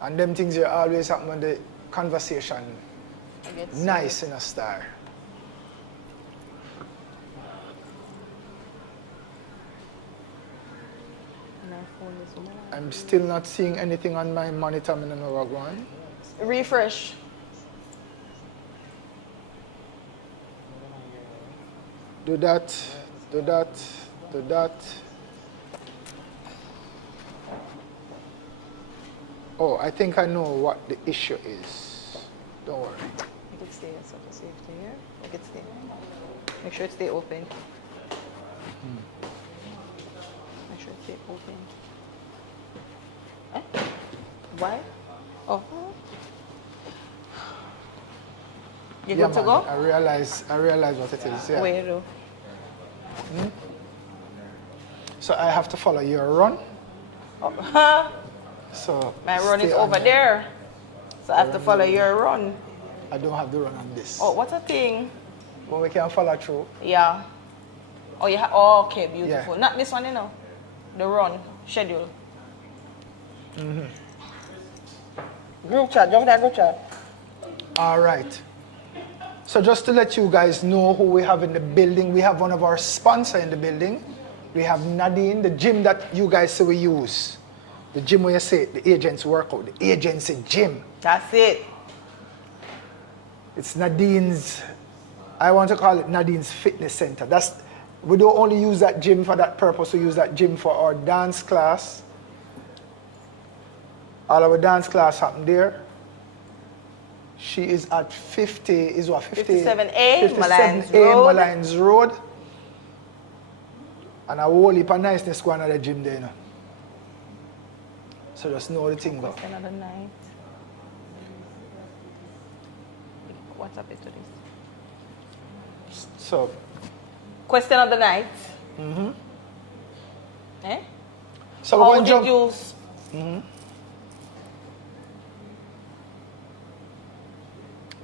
And them things here always happen when the conversation I get nice in a star. And our phone is more. I'm still not seeing anything on my monitor. I don't know what's going on. Refresh. Do that, do that, do that. Oh, I think I know what the issue is. Don't worry. You can stay so to safety here. You can stay. Make sure it stay open. Make sure it stay open. Eh? Why? Oh. You Yeah, good to man, go? I realize what it is. Yeah. Where do? So I have to follow your run. Oh, So my run is stay on over there. So I have to follow your run. I don't have the run on this. Oh, what a thing. But we can follow through. Yeah. Oh, yeah. Oh, okay, beautiful. Yeah. Not this one, you know. The run schedule. Group chat. Jump that group chat. All right. So just to let you guys know who we have in the building, we have one of our sponsors in the building. We have Nadine, the gym that you guys say we use. The gym where you say the agents work out, the agency gym. That's it. It's Nadine's, I want to call it Nadine's Fitness Center. We don't only use that gym for that purpose, we use that gym for our dance class. All our dance class happen there. She is at 57A Malines Road. Malines Road. And a whole heap of niceness going on at the gym there, you know. So just know the thing about. Question of the night. What's up to this? So, Question of the night. Eh? so we're How going to did jump. you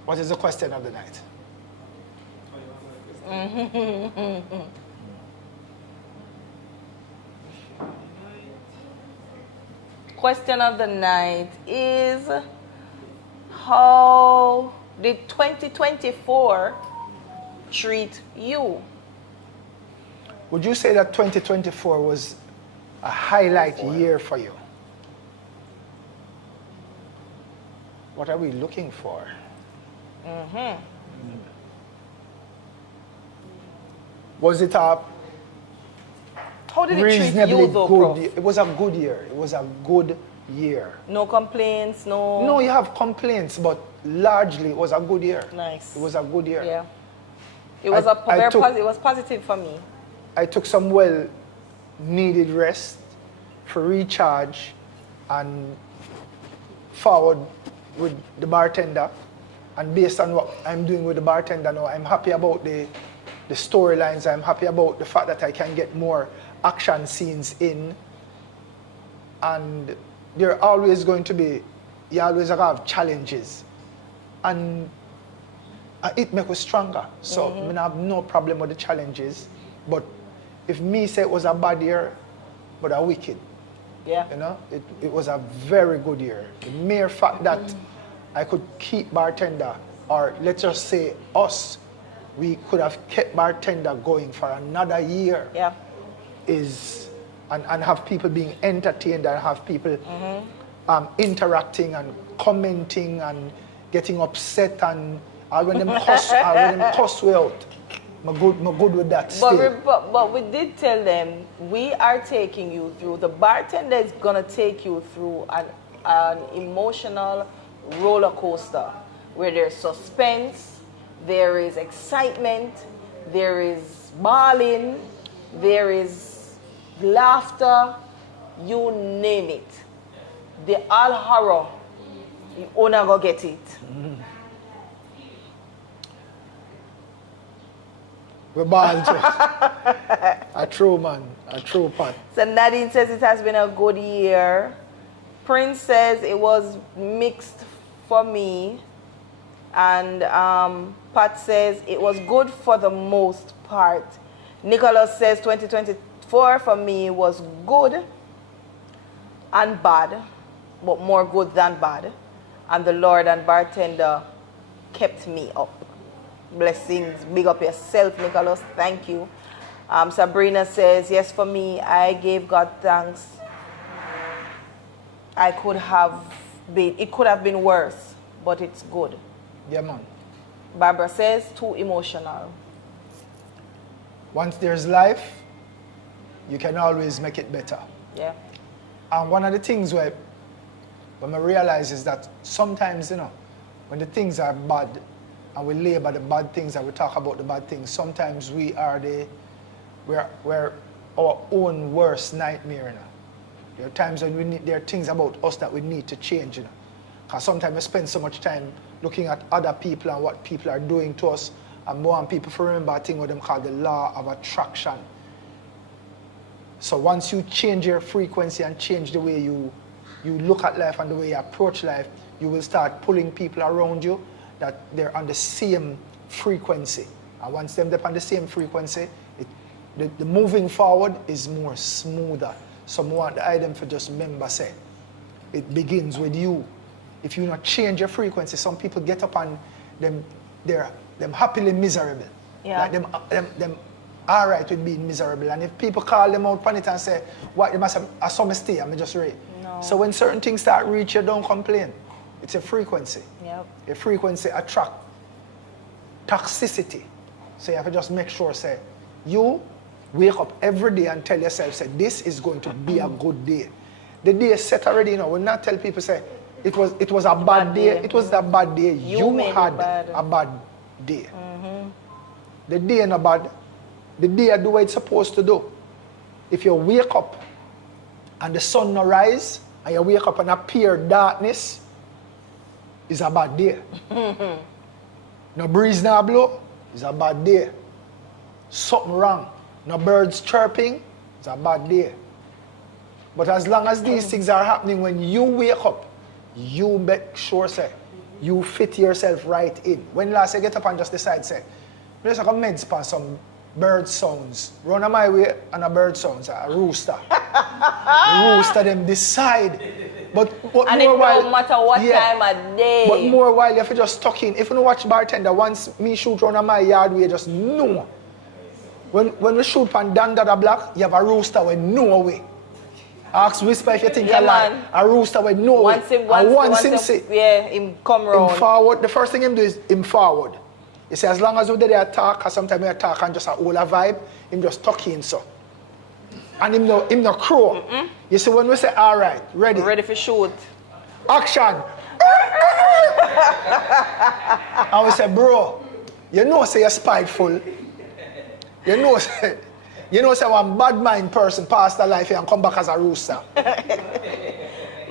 What is the question of the night? Question of the night is, how did 2024 treat you? Would you say that 2024 was a highlight year for you? What are we looking for? Was it a How did it treat reasonably you though, good Prof? year? It was a good year. It was a good year. No complaints, no... No, you have complaints, but largely it was a good year. Nice. It was a good year. Yeah. It was it was positive for me. I took some well-needed rest for recharge and forward with the bartender. And based on what I'm doing with the bartender now, I'm happy about the storylines. I'm happy about the fact that I can get more action scenes in. And there are always going to be, you always have challenges. And it makes us stronger. So I have no problem with the challenges. But if me say it was a bad year, but a wicked, Yeah. you know, it was a very good year. The mere fact that I could keep Bartender, or let's just say us, we could have kept Bartender going for another year, Yeah. is, and have people being entertained and have people interacting and commenting and getting upset and when them cuss way out. I'm good with that still. But we did tell them, we are taking you through, the bartender is gonna take you through an emotional roller coaster where there's suspense, there is excitement, there is bawling, there is laughter, you name it. The all horror, you only go get it. We're bald too. A true man, a true pan. So Nadine says it has been a good year. Prince says it was mixed for me. And Pat says it was good for the most part. Nicholas says 2024 for me was good and bad, but more good than bad. And the Lord and bartender kept me up. Blessings. Big up yourself, Nicholas. Thank you. Sabrina says, yes, for me, I gave God thanks. It could have been worse, but it's good. Yeah, man. Barbara says, too emotional. Once there's life, you can always make it better. Yeah. And one of the things when I realize is that sometimes, you know, when the things are bad, and we labor the bad things and we talk about the bad things, sometimes we're our own worst nightmare, you know. There are times when there are things about us that we need to change, you know. Because sometimes we spend so much time looking at other people and what people are doing to us, and more and people remember a thing what them call the law of attraction. So once you change your frequency and change the way you look at life and the way you approach life, you will start pulling people around you that they're on the same frequency. And once they're on the same frequency, the moving forward is more smoother. So I want the item for just remember, say, it begins with you. If you not change your frequency, some people get up and they're happily miserable. Yeah. Like them all right with being miserable. And if people call them out on it and say, what, they must have a summer stay, I'm just right. No. So when certain things start reach you, don't complain. It's a frequency. Yep. A frequency attract toxicity. So you have to just make sure, say, you wake up every day and tell yourself, say, this is going to be a good day. The day is set already, you know. We'll not tell people, say, it was a bad day. It was a bad day. You made it had bad. a bad day. The day ain't bad. The day I do what it's supposed to do. if you wake up and the sun no rise, and you wake up and appear darkness, it's a bad day. No breeze now blow, it's a bad day. Something wrong. No birds chirping, it's a bad day. But as long as these things are happening when you wake up, you make sure, say, you fit yourself right in. When last you get up and just decide, say, let's go meds for some bird sounds. Run on my way and a bird sounds, a rooster. A rooster them decide. But And more it while, don't matter what time of day. But more while if you just stuck in, if you don't watch Bartender, once me shoot round on my yard, we just know. When we shoot on Dandada Black, you have a rooster with no away. Ask Whisper if you think Yeah, I lie. man. A rooster with no away. Once him say, yeah, him come round. Him forward, the first thing him do is him forward. He say as long as we did the attack, or sometimes we attack and just a whole vibe, him just tuck in so. And him no crow. You see when we say alright, ready. Ready for shoot. Action! And we say, bro, you know say you're spiteful. You know say one bad mind person passed their life here and come back as a rooster.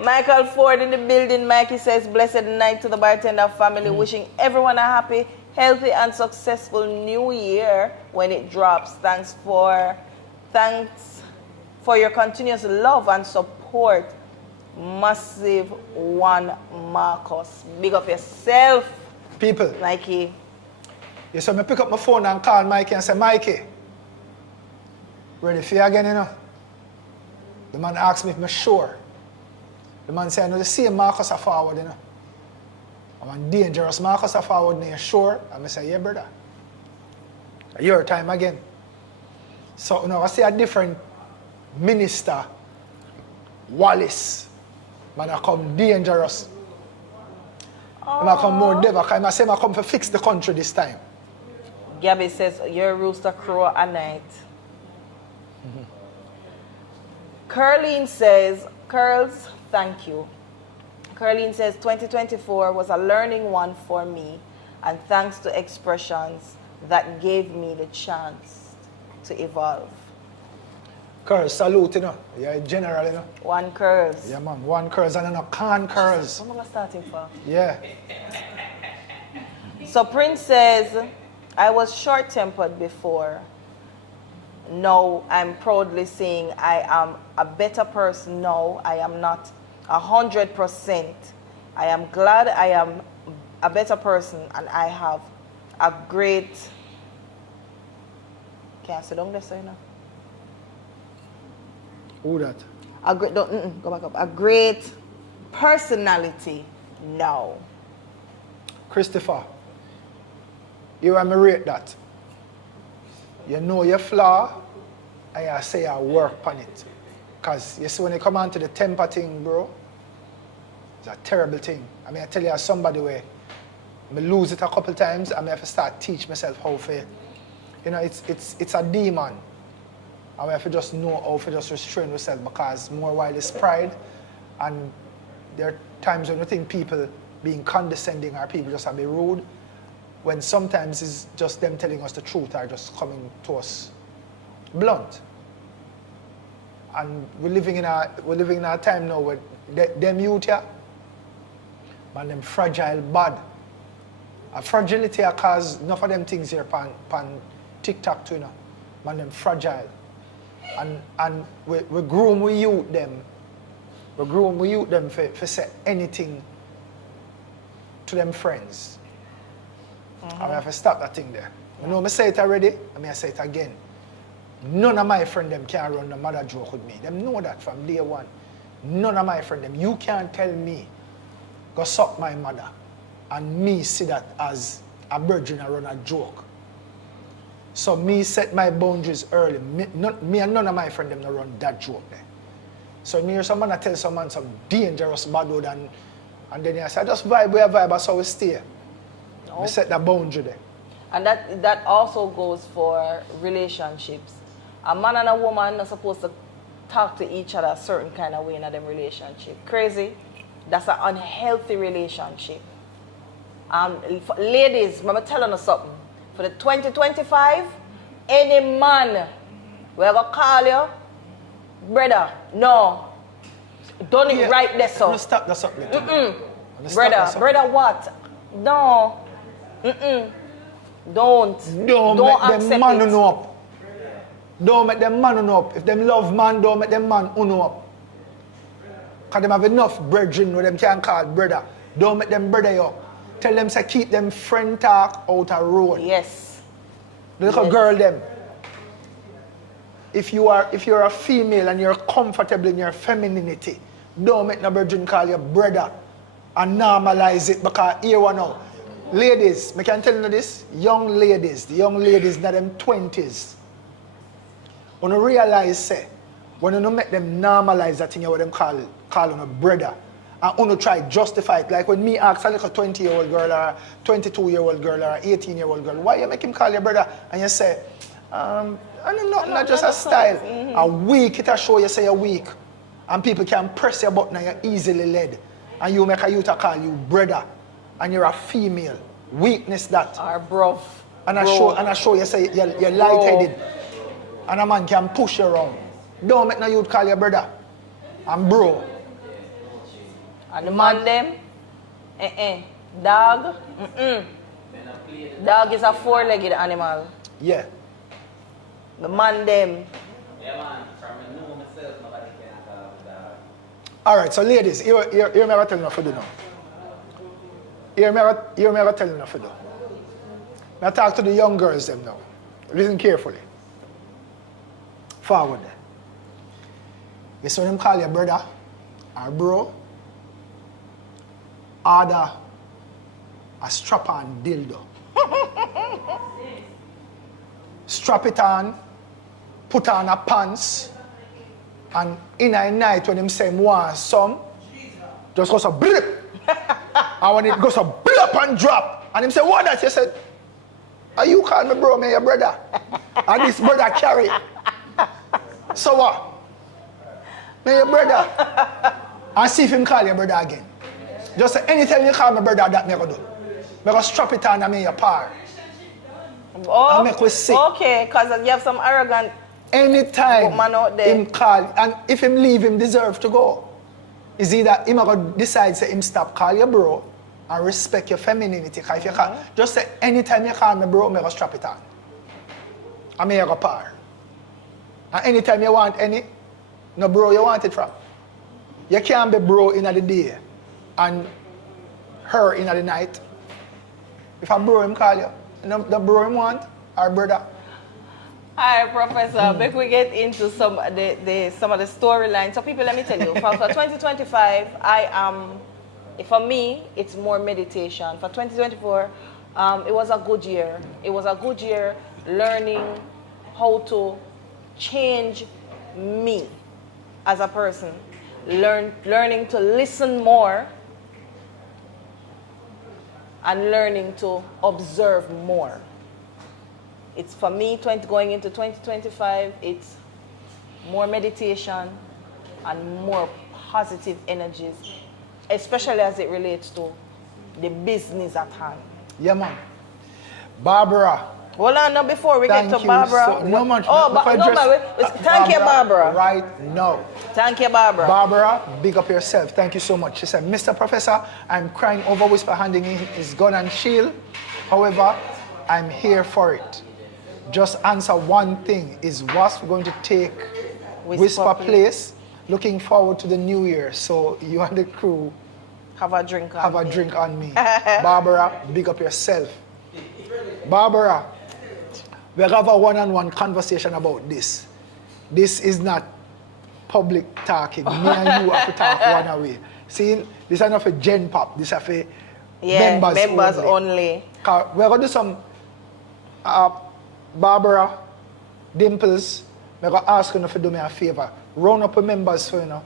Michael Ford in the building. Mikey says, blessed night to the Bartender family. Wishing everyone a happy, healthy, and successful new year when it drops. Thanks for your continuous love and support. Massive one, Marcus. Big up yourself, People, Mikey. you saw me pick up my phone and call Mikey and say, Mikey, ready for you again, you know? The man asked me if I'm sure. The man said, I know the same Marcus are forward, you know? I'm dangerous Marcus are forward, you sure? And I say, yeah, brother. Your time again. So, you know, I see a different minister, Wallace. Man, I come dangerous. And I come more devil, because I say I come to fix the country this time. Gabby says, your rooster crow at night. Curleen says, Curls, thank you. Curleen says, 2024 was a learning one for me, and thanks to Xpressionz that gave me the chance to evolve. Curls, salute, you know. Yeah, general, you know. One Curls. Yeah, man, one curls and another can curls. What am I starting for? Yeah. So Prince says, I was short-tempered before. No, I'm proudly saying I am a better person now. I am not 100%. I am glad I am a better person and I have a great... Can I sit down there, so you know? Who that? A great, go back up. A great personality now. Christopher, you want me rate that? You know your flaw, and you say you work on it. Because you see when you come on to the temper thing, bro, it's a terrible thing. I mean, I tell you as somebody where I lose it a couple times, and I have to start teach myself how to, you know, it's a demon. And we have to just know how to just restrain yourself, because more while it's pride, and there are times when you think people being condescending or people just be rude, when sometimes it's just them telling us the truth or just coming to us blunt. And we're living in a time now where them youth here, man, them fragile bad. A fragility cause enough of them things here pan TikTok too, you know. Man, them fragile. And we groom we youth them. We groom we youth them for say anything to them friends. And we have to stop that thing there. You know, I say it already, and I say it again. None of my friends them can run the mother joke with me. Them know that from day one. None of my friends them. You can't tell me, go suck my mother, and me see that as a virgin and run a joke. So me set my boundaries early. Me and none of my friends them no run that joke there. So me hear someone tell someone some dangerous bad word and then I say, just vibe, we vibe, that's how we stay. No. We set that boundary there. And that also goes for relationships. A man and a woman are supposed to talk to each other a certain kind of way in them relationship. Crazy. That's an unhealthy relationship. Ladies, I'm telling you something. For the 2025, any man will go call you Brother, no. Don't it right there, so. Let's stop that something. Brother, what? No. Don't Don't make accept them man it. uno up. Don't make them man uno up. If them love man, don't make them man uno up. Because them have enough brethren where them can call brother. Don't make them brother you up. Tell them to keep them friend talk out of road. Yes. The little girl them. If you're a female and you're comfortable in your femininity, don't make no virgin call you brother and normalize it because here one now. Ladies, I can tell you this, the young ladies in them 20s, when you realize say, when you make them normalize that thing what them call on a brother, and when you try justify it, like when me ask a little 20-year-old girl or a 22-year-old girl or an 18-year-old girl, why you make him call you brother? And you say, I don't know, not just a style. A weak, it'll show you say you're weak. And people can press your button and you're easily led. And you make a youth call you brother. And you're a female. Weakness that. Or bruv. And I show you say you're light-headed. And a man can push you around. Don't make no youth call you brother. And bro. And the man them, dog, Dog is a four-legged animal. Yeah. The man them. Yeah, man. From the know myself, nobody can call the dog. All right, so ladies, hear me what tell you to do now. Hear me what tell you to do. Now talk to the young girls them now. Listen carefully. Forward. You see them call you brother or bro. Order a strap-on dildo. Strap it on, put on a pants, and in a night when them say want some, just goes a blip. And when it goes a blip and drop, and him say, what that? You said, are you call me bro, me your brother? And this brother carry. So what? Me your brother. And see if him call your brother again. Just say, anytime you call me brother, that me go do. Me go strap it on and me your par. Oh, And make we sick. okay, because you have some arrogant Anytime man out there. him call, and if him leave, him deserve to go. Is either him go decide say him stop call you bro and respect your femininity. If you call, just say anytime you call me bro, me go strap it on. And me go par. And anytime you want any, no bro you want it from. You can't be bro in the day and her in the night. If a bro him call you, the bro him want, our brother. Alright, Professor, before we get into some of the storylines, so people, let me tell you, for 2025, for me, it's more meditation. For 2024, it was a good year. It was a good year learning how to change me as a person. Learning to listen more and learning to observe more. It's for me, going into 2025, it's more meditation and more positive energies, especially as it relates to the business at hand. Yeah, man. Barbara. Hold on, now before we Thank get to you Barbara. so- no, man. Oh, thank you, Barbara. Right now. Thank you, Barbara. Barbara, big up yourself. Thank you so much. She said, Mr. Professor, I'm crying over Whisper handing in his gun and shield. However, I'm here for it. Just answer one thing. Is Wasp going to take Whisper place? Looking forward to the new year. So you and the crew have a drink on me. Barbara, big up yourself. Barbara, we'll have a one-on-one conversation about this. This is not public talking. Me and you have to talk one away. See, this is not for Gen Pop. This is for members only. We're going to do some Barbara, Dimples, I'm going to ask you to do me a favor. Round up with members, so,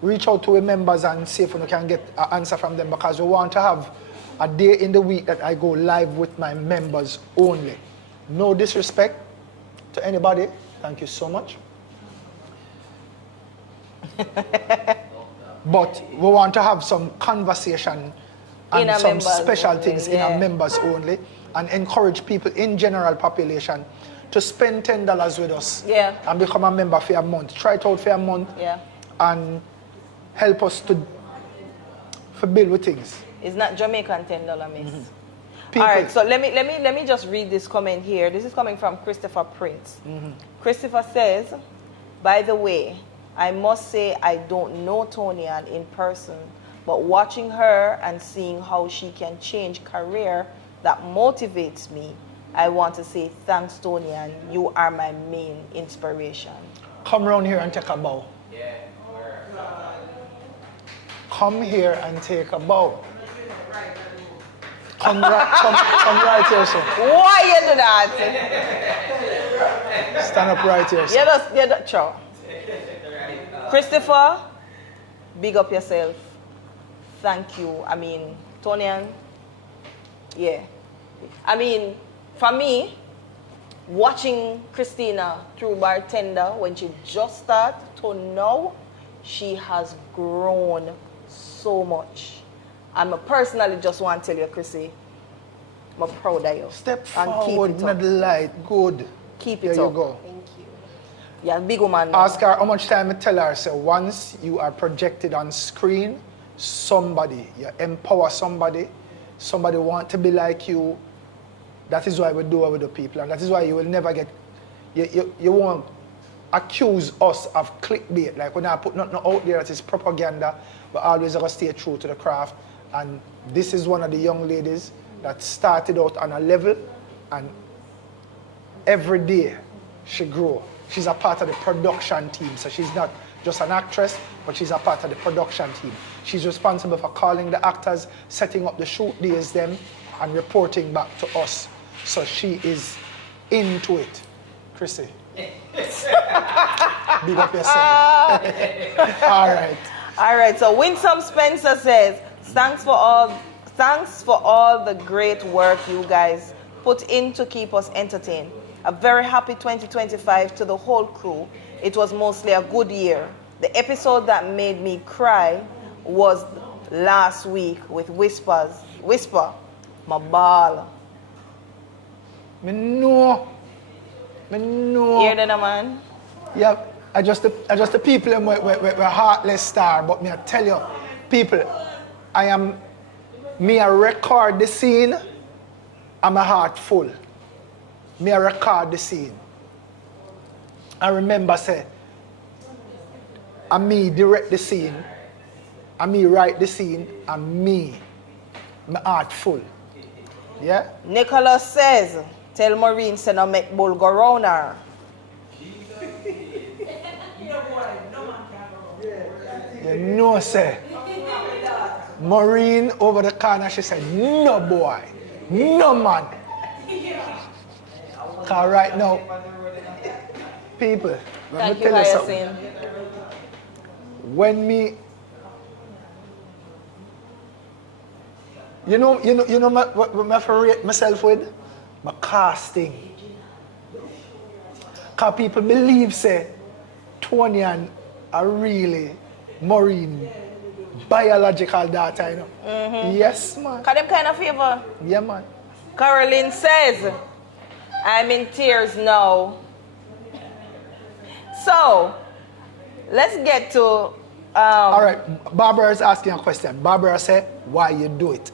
reach out to the members and see if you can get an answer from them, because we want to have a day in the week that I go live with my members only. No disrespect to anybody. Thank you so much. But we want to have some conversation and some special things in our members only, and encourage people in general population to spend $10 with us Yeah. and become a member for a month. Try it out for a month Yeah. and help us to build with things. It's not Jamaican $10, miss. People. All right, so let me just read this comment here. This is coming from Christopher Prince. Christopher says, by the way, I must say I don't know Tonian in person, but watching her and seeing how she can change career, that motivates me. I want to say thanks, Tonian. You are my main inspiration. Come around here and take a bow. Come here and take a bow. Come right here, sir. Why you do that? Stand up right here, sir. You just, Chow. Christopher, big up yourself. Thank you. I mean, Tonian, yeah. I mean, for me, watching Christina through Bartender when she just started to now, she has grown so much. And I personally just want to tell you, Chrissy, I'm proud of you. Step And forward, keep it up. not the light. Good. Keep There it you up. go. Thank you. Yeah, big woman. Ask her how much time I tell her. So once you are projected on screen, somebody, you empower somebody want to be like you. That is why we do it with the people. And that is why you will never get, you won't accuse us of clickbait. Like when I put nothing out there that is propaganda, but always going to stay true to the craft. And this is one of the young ladies that started out on a level, and every day she grew. She's a part of the production team, so she's not just an actress, but she's a part of the production team. She's responsible for calling the actors, setting up the shoot days them, and reporting back to us. So she is into it. Chrissy. Big up yourself. All right. All right, so Winsome Spencer says, thanks for all the great work you guys put in to keep us entertained. A very happy 2025 to the whole crew. It was mostly a good year. The episode that made me cry was last week with Whisper, my ball. Me know. Hear that, man? Yeah, I just the people them we're heartless star, but me I tell you, people, me I record the scene, I'm a heart full. Me I record the scene. I remember say, and me direct the scene, and me write the scene, and me, my heart full. Yeah? Nicholas says, tell Maureen say no make bull go round her. You know, say. Maureen over the corner, she said, no boy, no man. Cause right now, people, let Thank me you, tell you something. Hyacinth. When me, you know what I rate myself with? My casting. Cause people believe say Tonian are really Maureen biological daughter, you know. Yes, man. Cause them kind of favor. Yeah, man. Caroline says, I'm in tears now. So, let's get to... All right, Barbara is asking a question. Barbara said, why you do it?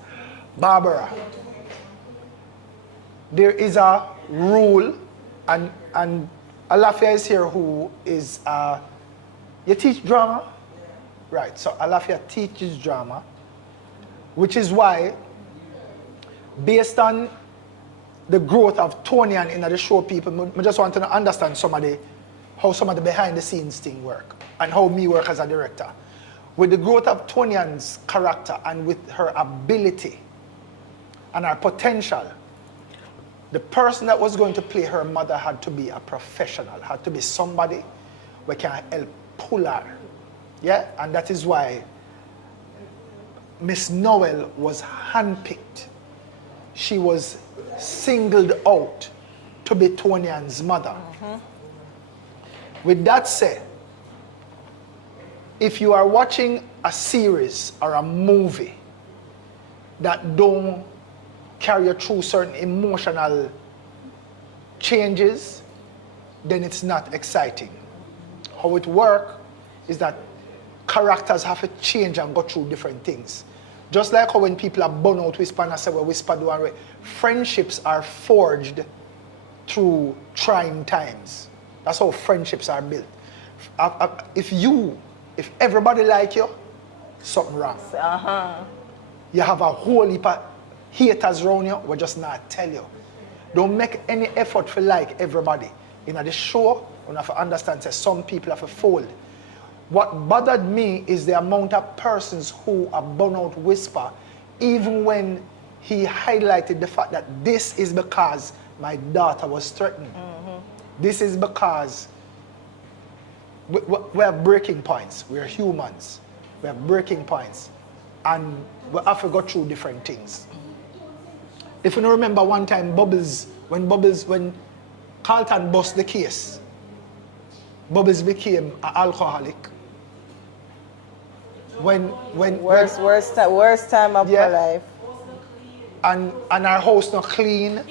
Barbara, there is a rule, and Alafia is here who is, you teach drama? Right, so Alafia teaches drama, which is why, based on the growth of Tonian in the show, people, I just want to understand how some of the behind the scenes thing work, and how me work as a director. With the growth of Tonian's character and with her ability and her potential, the person that was going to play her mother had to be a professional, had to be somebody who can help pull her. Yeah, and that is why Miss Noel was handpicked. She was singled out to be Tonian's mother. With that said, if you are watching a series or a movie that don't carry you through certain emotional changes, then it's not exciting. How it works is that characters have to change and go through different things. Just like how when people are born out whisper and say, well, whisper do and friendships are forged through trying times. That's how friendships are built. If everybody like you, something wrong. You have a whole heap of haters around you, we just not tell you. Don't make any effort to like everybody. In the show, you have to understand that some people have to fold. What bothered me is the amount of persons who are born out whisper, even when he highlighted the fact that this is because my daughter was threatened. This is because we have breaking points. We are humans. We have breaking points. And we have to go through different things. If you don't remember one time, when Carlton bust the case, Bubbles became an alcoholic. Worst time of my life. And our house not clean.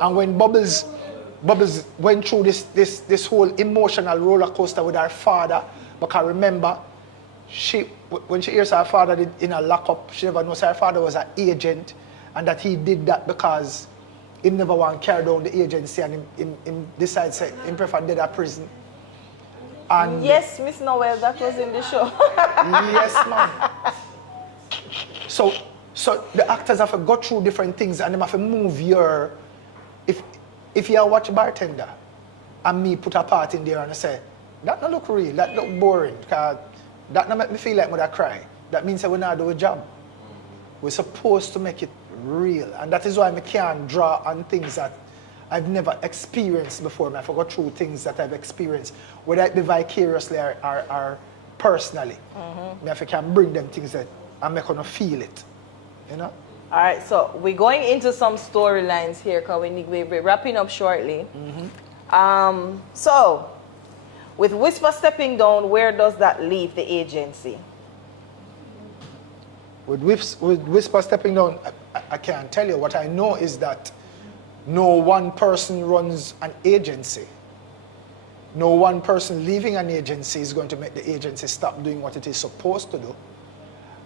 And when Bubbles went through this whole emotional roller coaster with her father, because remember, when she hears her father did in a lockup, she never knows her father was an agent, and that he did that because he never want to carry down the agency, and he decides he prefer dead at prison. And yes, Miss Noel, that was in the show. yes, ma'am. So the actors have to go through different things, and they have to move your. If you watch Bartender, and me put a part in there and I say, that don't look real, that look boring, because that don't make me feel like I cry. That means that we're not doing a job. We're supposed to make it real, and that is why I can't draw on things that I've never experienced before. I have to go through things that I've experienced, whether it be vicariously or personally. I can bring them things that I make them feel it, you know? All right, so we're going into some storylines here because we're wrapping up shortly. So, with Whisper stepping down, where does that leave the agency? With Whisper stepping down, I can't tell you. What I know is that no one person runs an agency. No one person leaving an agency is going to make the agency stop doing what it is supposed to do.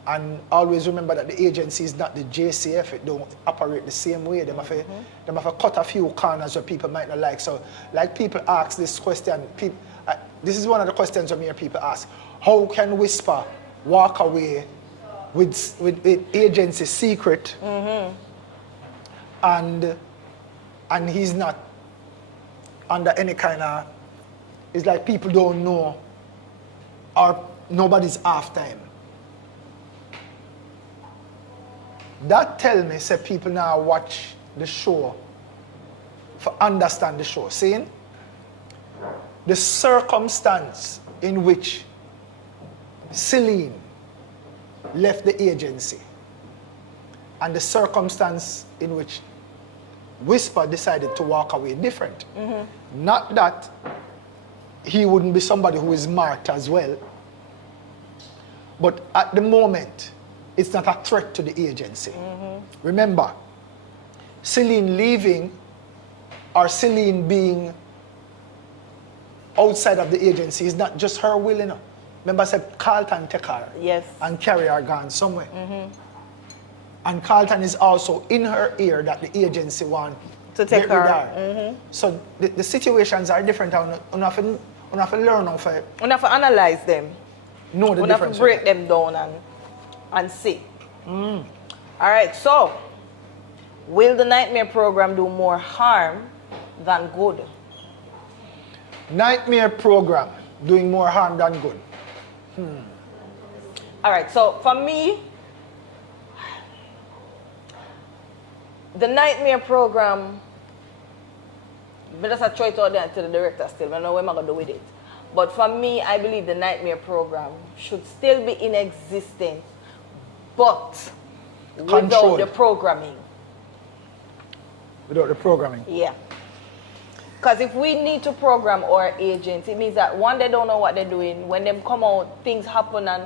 And always remember that the agency is not the JCF. It don't operate the same way. They have to cut a few corners where people might not like. So, like people ask this question, this is one of the questions I hear people ask. How can Whisper walk away with agency secret and he's not under any kind of, it's like people don't know or nobody's after him. That tell me, say people now watch the show for understand the show. Seeing the circumstance in which Celine left the agency and the circumstance in which Whisper decided to walk away different. Not that he wouldn't be somebody who is marked as well, but at the moment, it's not a threat to the agency. Remember, Celine leaving or Celine being outside of the agency is not just her will, you know. Remember I said Carlton take her and carry her gone somewhere. And Carlton is also in her ear that the agency want to take her. So the situations are different. You have to learn how to... You have to analyze them. Know the you difference. have to break them down and see. All right, so will the Nightmare program do more harm than good? Nightmare program doing more harm than good. All right, so for me, the Nightmare program, but that's a choice out there to the director still. I know what I'm going to do with it. But for me, I believe the Nightmare program should still be in existence, but without the programming. Without the programming? Yeah. Because if we need to program our agents, it means that one, they don't know what they're doing. When them come out, things happen and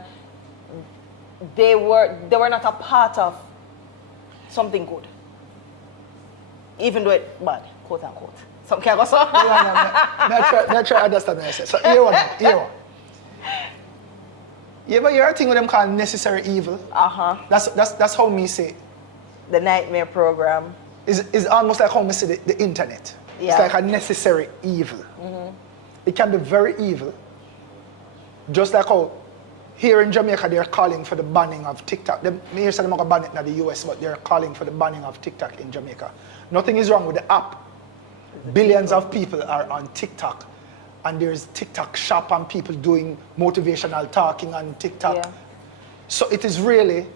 they were not a part of something good. Even though it's bad, quote unquote. Some can go so. Hold on, I try to understand what I say. So here one. You ever hear a thing with them called necessary evil? Uh-huh. That's how me say it. The nightmare program. It's almost like how me say the internet. Yeah. It's like a necessary evil. It can be very evil. Just like how here in Jamaica they're calling for the banning of TikTok. Me here say they're not going to ban it in the US, but they're calling for the banning of TikTok in Jamaica. Nothing is wrong with the app. Billions of people are on TikTok. And there's TikTok shop and people doing motivational talking on TikTok. Yeah. So it is really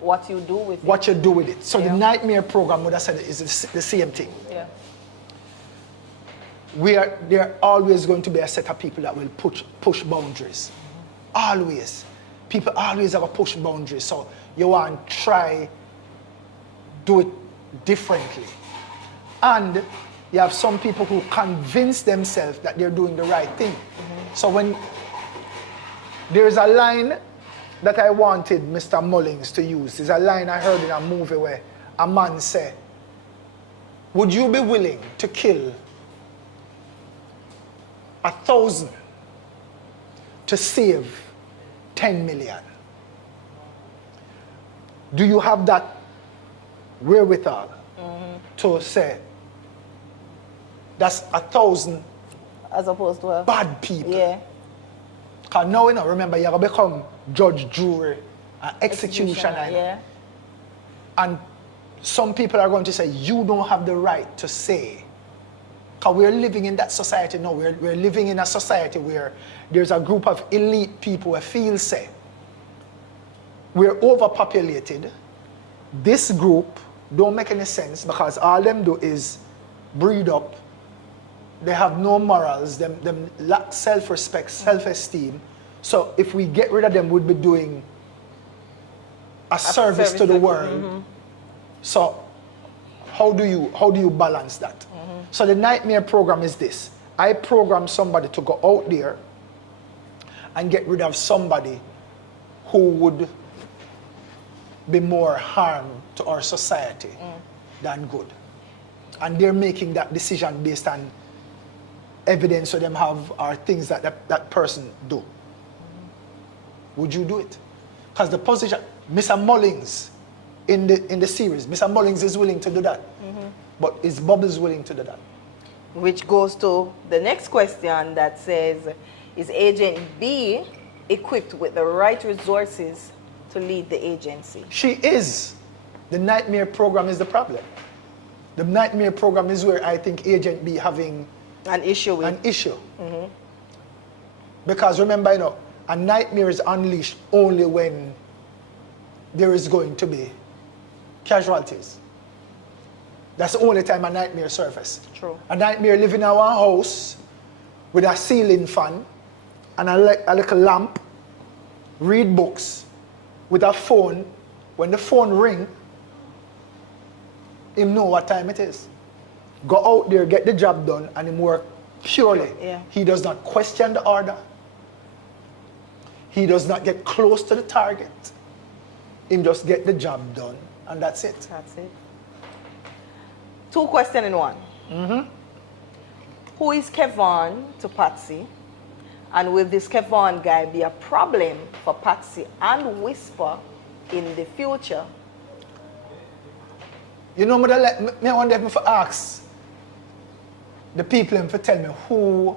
What you do with what you do with it. So the Yeah. nightmare program, what I said, is the same thing. Yeah. There are always going to be a set of people that will push boundaries. Always. People always have a push boundaries. So you want to try do it differently. And you have some people who convince themselves that they're doing the right thing. So when there's a line that I wanted Mr. Mullings to use, is a line I heard in a movie where a man said, would you be willing to kill 1,000 to save 10 million? Do you have that wherewithal to say, that's 1,000 As opposed to a bad people? Yeah. Because now, remember, you're going to become judge, jury, and executioner. Yeah. And some people are going to say, you don't have the right to say. Because we're living in that society now. We're living in a society where there's a group of elite people who feel say, we're overpopulated. This group don't make any sense because all them do is breed up. They have no morals, them lack self-respect, self-esteem. So if we get rid of them, we'd be doing a service to the world. So how do you balance that? So the nightmare program is this. I program somebody to go out there and get rid of somebody who would be more harm to our society than good. And they're making that decision based on evidence that them have or things that person do. Would you do it? Because the position, Mr. Mullings in the series, Mr. Mullings is willing to do that. But is Bubbles willing to do that? Which goes to the next question that says, is Agent B equipped with the right resources to lead the agency? She is. The nightmare program is the problem. The nightmare program is where I think Agent B having An issue with an issue. Because remember, a nightmare is unleashed only when there is going to be casualties. That's the only time a nightmare surfaces. True. A nightmare living in our house with a ceiling fan and a little lamp, read books with a phone. When the phone ring, him know what time it is. Go out there, get the job done, and him work purely. Yeah. He does not question the order. He does not get close to the target. Him just get the job done, and that's it. That's it. 2 questions in one. Who is Kevon to Patsy? And will this Kevon guy be a problem for Patsy and Whisper in the future? You know, I wonder if I ask the people to tell me who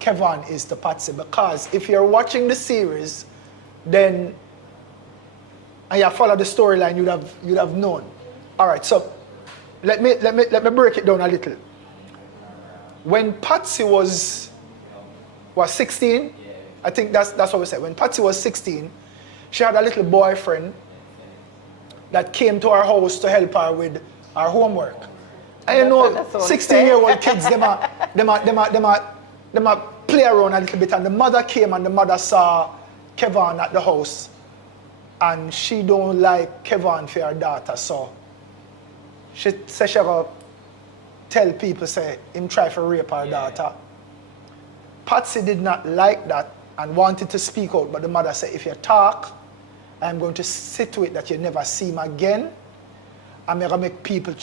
Kevon is to Patsy, because if you're watching the series, then and you follow the storyline, you'd have known. All right, so let me break it down a little. When Patsy was 16, I think that's what we said. When Patsy was 16, she had a little boyfriend that came to our house to help her with our homework. And you know, 16-year-old kids, them a play around a little bit, and the mother came and the mother saw Kevon at the house, and she don't like Kevon for her daughter, so she said she go tell people, say, him try to rape her daughter. Patsy did not like that and wanted to speak out, but the mother said, if you talk, I'm going to see to it that you never see him again. I'm going to make people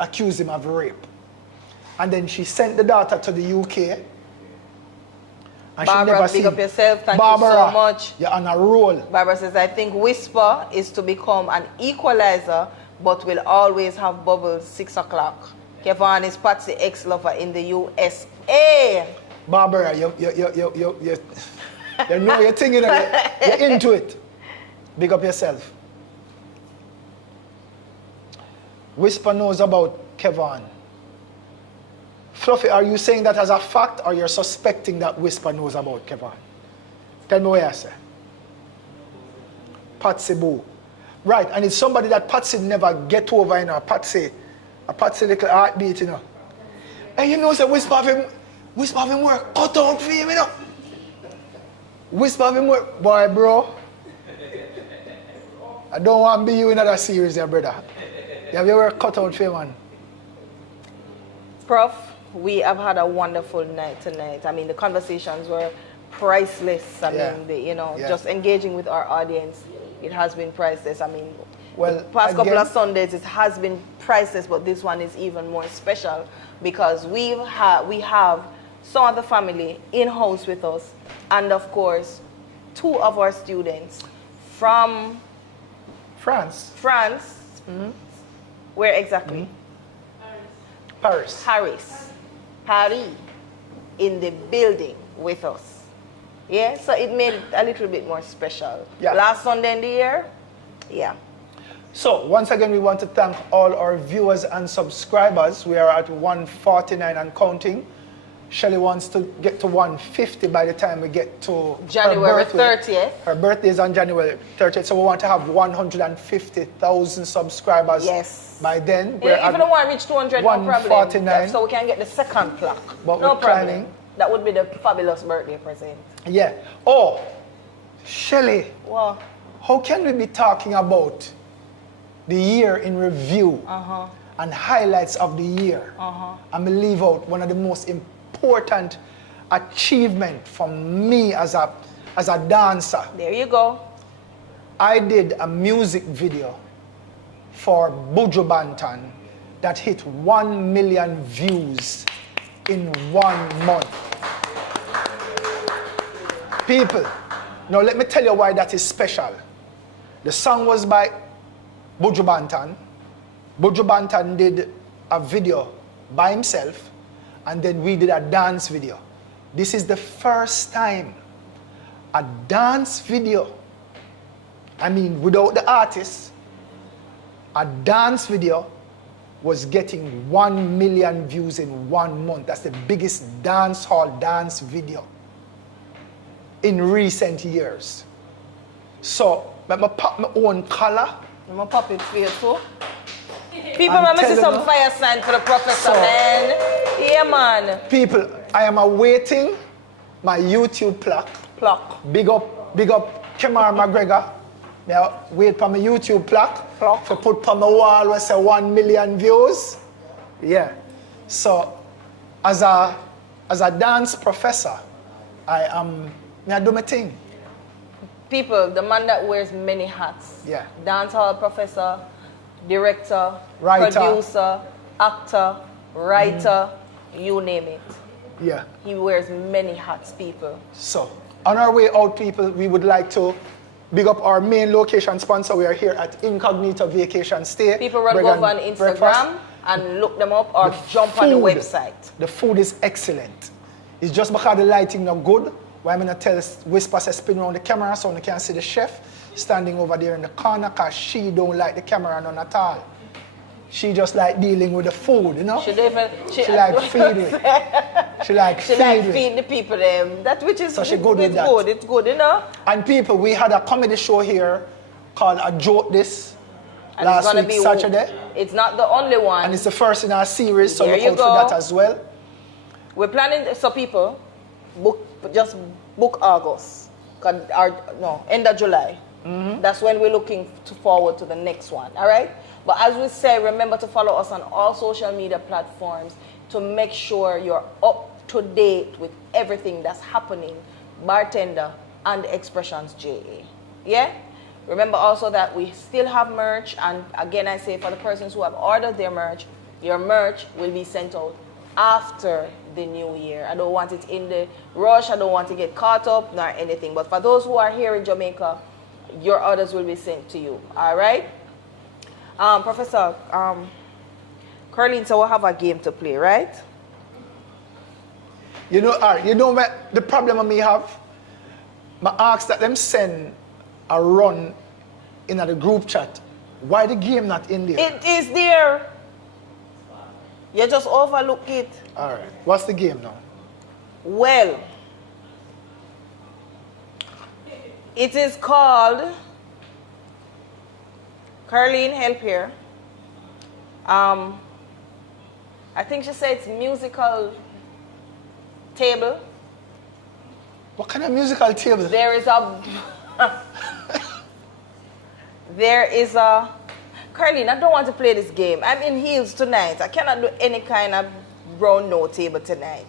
accuse him of rape. And then she sent the daughter to the UK. And Barbara, big up yourself. Thank you so much. You're on a roll. Barbara says, I think Whisper is to become an equalizer, but will always have bubbles 6 o'clock. Kevin is Patsy ex-lover in the USA. Barbara, you know your thing, you know, you're into it. Big up yourself. Whisper knows about Kevin. Fluffy, are you saying that as a fact, or you're suspecting that Whisper knows about Kevin? Tell me what you say. Patsy Boo. Right, and it's somebody that Patsy never get over, you know, a Patsy little heartbeat, you know. And you know, say Whisper have him work cut out for him, you know. Whisper have him work, boy, bro. I don't want to be you in another series there, brother. You have your work cut out for you, man. Prof, we have had a wonderful night tonight. I mean, the conversations were priceless. I mean, just engaging with our audience, it has been priceless. I mean, well, the past couple of Sundays, it has been priceless, but this one is even more special because we have some of the family in-house with us, and of course, 2 of our students from France. Mm-hmm. Where exactly? Paris. Paris, in the building with us. Yeah, so it made it a little bit more special. Yeah. Last Sunday in the year, yeah. So, once again, we want to thank all our viewers and subscribers. We are at 149 and counting. Shelly wants to get to 150 by the time we get to January her birthday. 30th. Her birthday is on January 30th, so we want to have 150,000 subscribers. Yes. By then, If you don't want to reach 200, no problem. 149. So we can get the second plaque. But no we're problem. planning. That would be the fabulous birthday present. Yeah. Oh, Shelly, Well, how can we be talking about the year in review and highlights of the year and we leave out one of the most important achievement for me as a dancer? there you go. I did a music video for Buju Banton that hit 1 million views in 1 month. People, now let me tell you why that is special. The song was by Buju Banton. Buju Banton did a video by himself, and then we did a dance video. This is the first time a dance video, I mean without the artist, a dance video was getting 1 million views in 1 month. That's the biggest dancehall dance video in recent years. So, let me pop my own color. I'm going to pop it for you too. People, I'm going to see some fire sign for the professor, man. Yeah, man. People, I am awaiting my YouTube plaque. Big up Kemar McGregor. Now, wait for my YouTube plaque. To put on my wall where say 1 million views. Yeah. So, as a dance professor, I do my thing. People, the man that wears many hats. Yeah. Dancehall professor, director, Writer. producer, actor, writer, you name it. Yeah. He wears many hats, people. So, on our way out, people, we would like to big up our main location sponsor. We are here at Incognito Vacation Stay. People run go over on Instagram and look them up or jump on the website. The food is excellent. It's just because the lighting not good. Why I'm going to tell Whisper to spin around the camera so you can see the chef standing over there in the corner because she don't like the camera none at all. She just like dealing with the food, you know? She like feeding. She like feeding the people them. That which is so she good with that. It's good, you know? And people, we had a comedy show here called A Joke This and last week, Saturday. It's not the only one. And it's the first in our series, so there look out for that as well. We're planning, so people, just book August. End of July. That's when we're looking forward to the next one, all right? But as we say, remember to follow us on all social media platforms to make sure you're up to date with everything that's happening, Bartender and Xpressionz JA. Yeah? Remember also that we still have merch, and again I say for the persons who have ordered their merch, your merch will be sent out after the new year. I don't want it in the rush. I don't want to get caught up nor anything. But for those who are here in Jamaica, your orders will be sent to you. All right? Professor, Carlene, so we'll have a game to play, right? You know, the problem I may have? I ask that them send a run in the group chat. Why the game not in there? It is there. You just overlook it. All right. What's the game now? Well, it is called, Carlene, help here. I think she said it's musical table. What kind of musical table? There is a, Carlene, I don't want to play this game. I'm in heels tonight. I cannot do any kind of round no table tonight.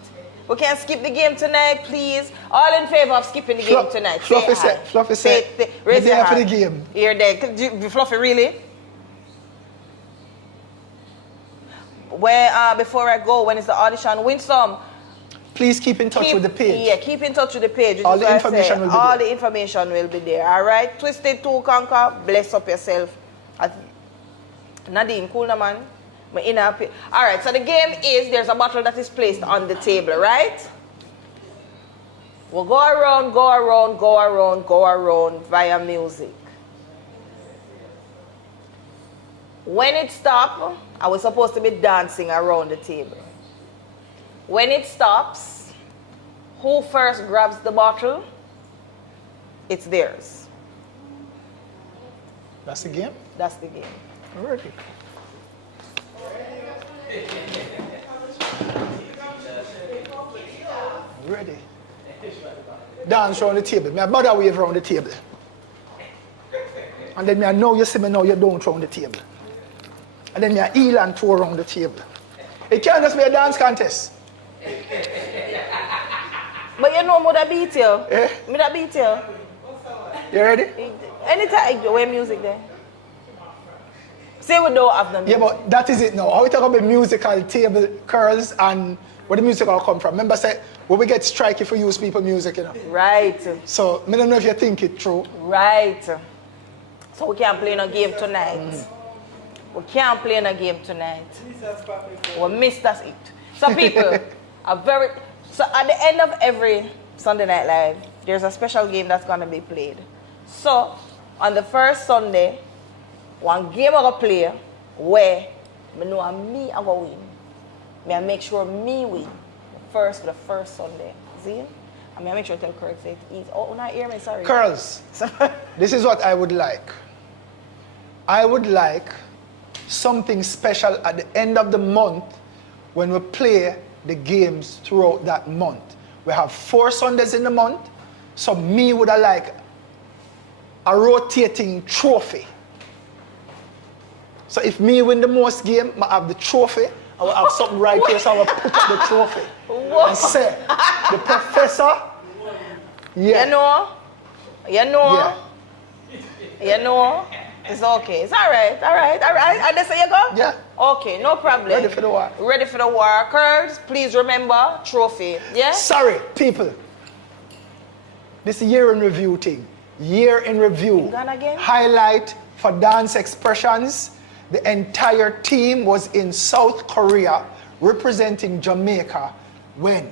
We can skip the game tonight, please. All in favor of skipping the game tonight. Fluffy said, raise your hand. For the game. You're there. Fluffy, really? Where, before I go, when it's the audition, win some. Please keep in touch with the page. Yeah, keep in touch with the page. All the information will be there. All the information will be there. All right? Twisted to conquer. Bless up yourself. Nadine, cool na man. All right, so the game is, there's a bottle that is placed on the table, right? We'll go around, go around, go around, go around via music. When it stops, I was supposed to be dancing around the table. When it stops, who first grabs the bottle, it's theirs. That's the game? That's the game. Alrighty. Ready. Dance around the table. Me a bother wave around the table. And then me I know you see me now you don't round the table. And then me a heel and toe around the table. It can't just be a dance contest. But you know me da beat you. Eh? Me da beat you. You ready? Anytime you wear music there. Say we don't have the music. Yeah, but that is it now. How we talk about musical table curls and where the music all come from. Remember say when we get strike if we use people music, you know. Right. So I don't know if you think it through. Right. So we can't play no game tonight. We can't play no game tonight. We missed us it. So people are so at the end of every Sunday Night Live, there's a special game that's gonna be played. So on the first Sunday, one game I go play where I know me I go win. Me I make sure me win for the first Sunday. See? I mean I make sure I tell correct say it is. Oh, not hear me, sorry. Curls. This is what I would like. I would like something special at the end of the month when we play the games throughout that month. We have 4 Sundays in the month, so me would have like a rotating trophy. So if me win the most game, I have the trophy. I will have something right here, so I will put up the trophy. And say, the professor, yeah. You know, it's okay. It's all right. And that's how you go? Yeah. Okay, no problem. Ready for the war. Ready for the war. Curls, please remember, trophy. Yeah? Sorry, people. This year in review thing. Year in review. Gone again? Highlight for Dance Xpressionz. The entire team was in South Korea representing Jamaica. When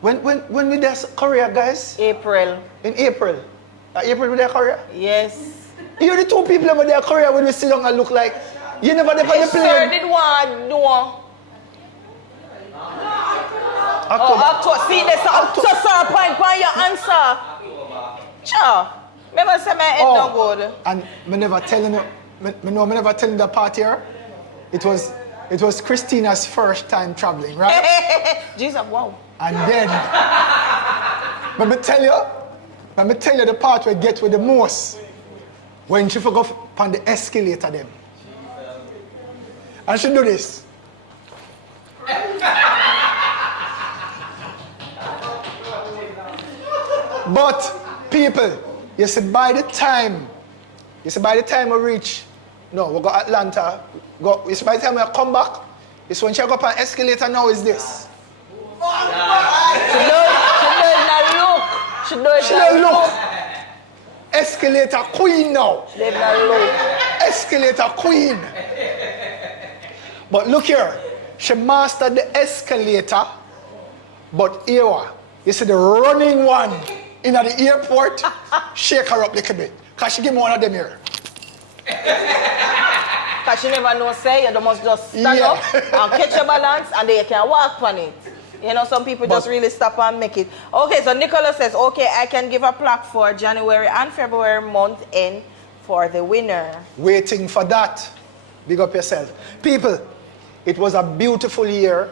we there Korea, guys? April. In April. April we there Korea? Yes. You're the 2 people over there Korea when we sit down and look like you never there on the plane. Sir, did one no. October. See, there's October point by your answer. Sure. Remember say my head no good. And me never telling you, me never telling the party here. It was Christina's first time traveling, right? Jesus, wow. And then, let me tell you the part we get with the most. When she forgot on the escalator them. And she do this. But people, you see by the time we reach, no, we go Atlanta, you see by the time we come back, It's when she go up an escalator now is this. She do it in a look. She do it She in don't a look. look. Escalator queen now. She do it in a look. Escalator queen. But look here. She mastered the escalator. But here, you see the running one in the airport, shake her up a little bit. Because she give me one of them here. Because she never know, say, you must just stand Yeah. up and catch your balance and then you can walk on it. You know, some people just But- really stop and make it. Okay, so Nicholas says, okay, I can give a plaque for January and February month end for the winner. Waiting for that. Big up yourself. People, it was a beautiful year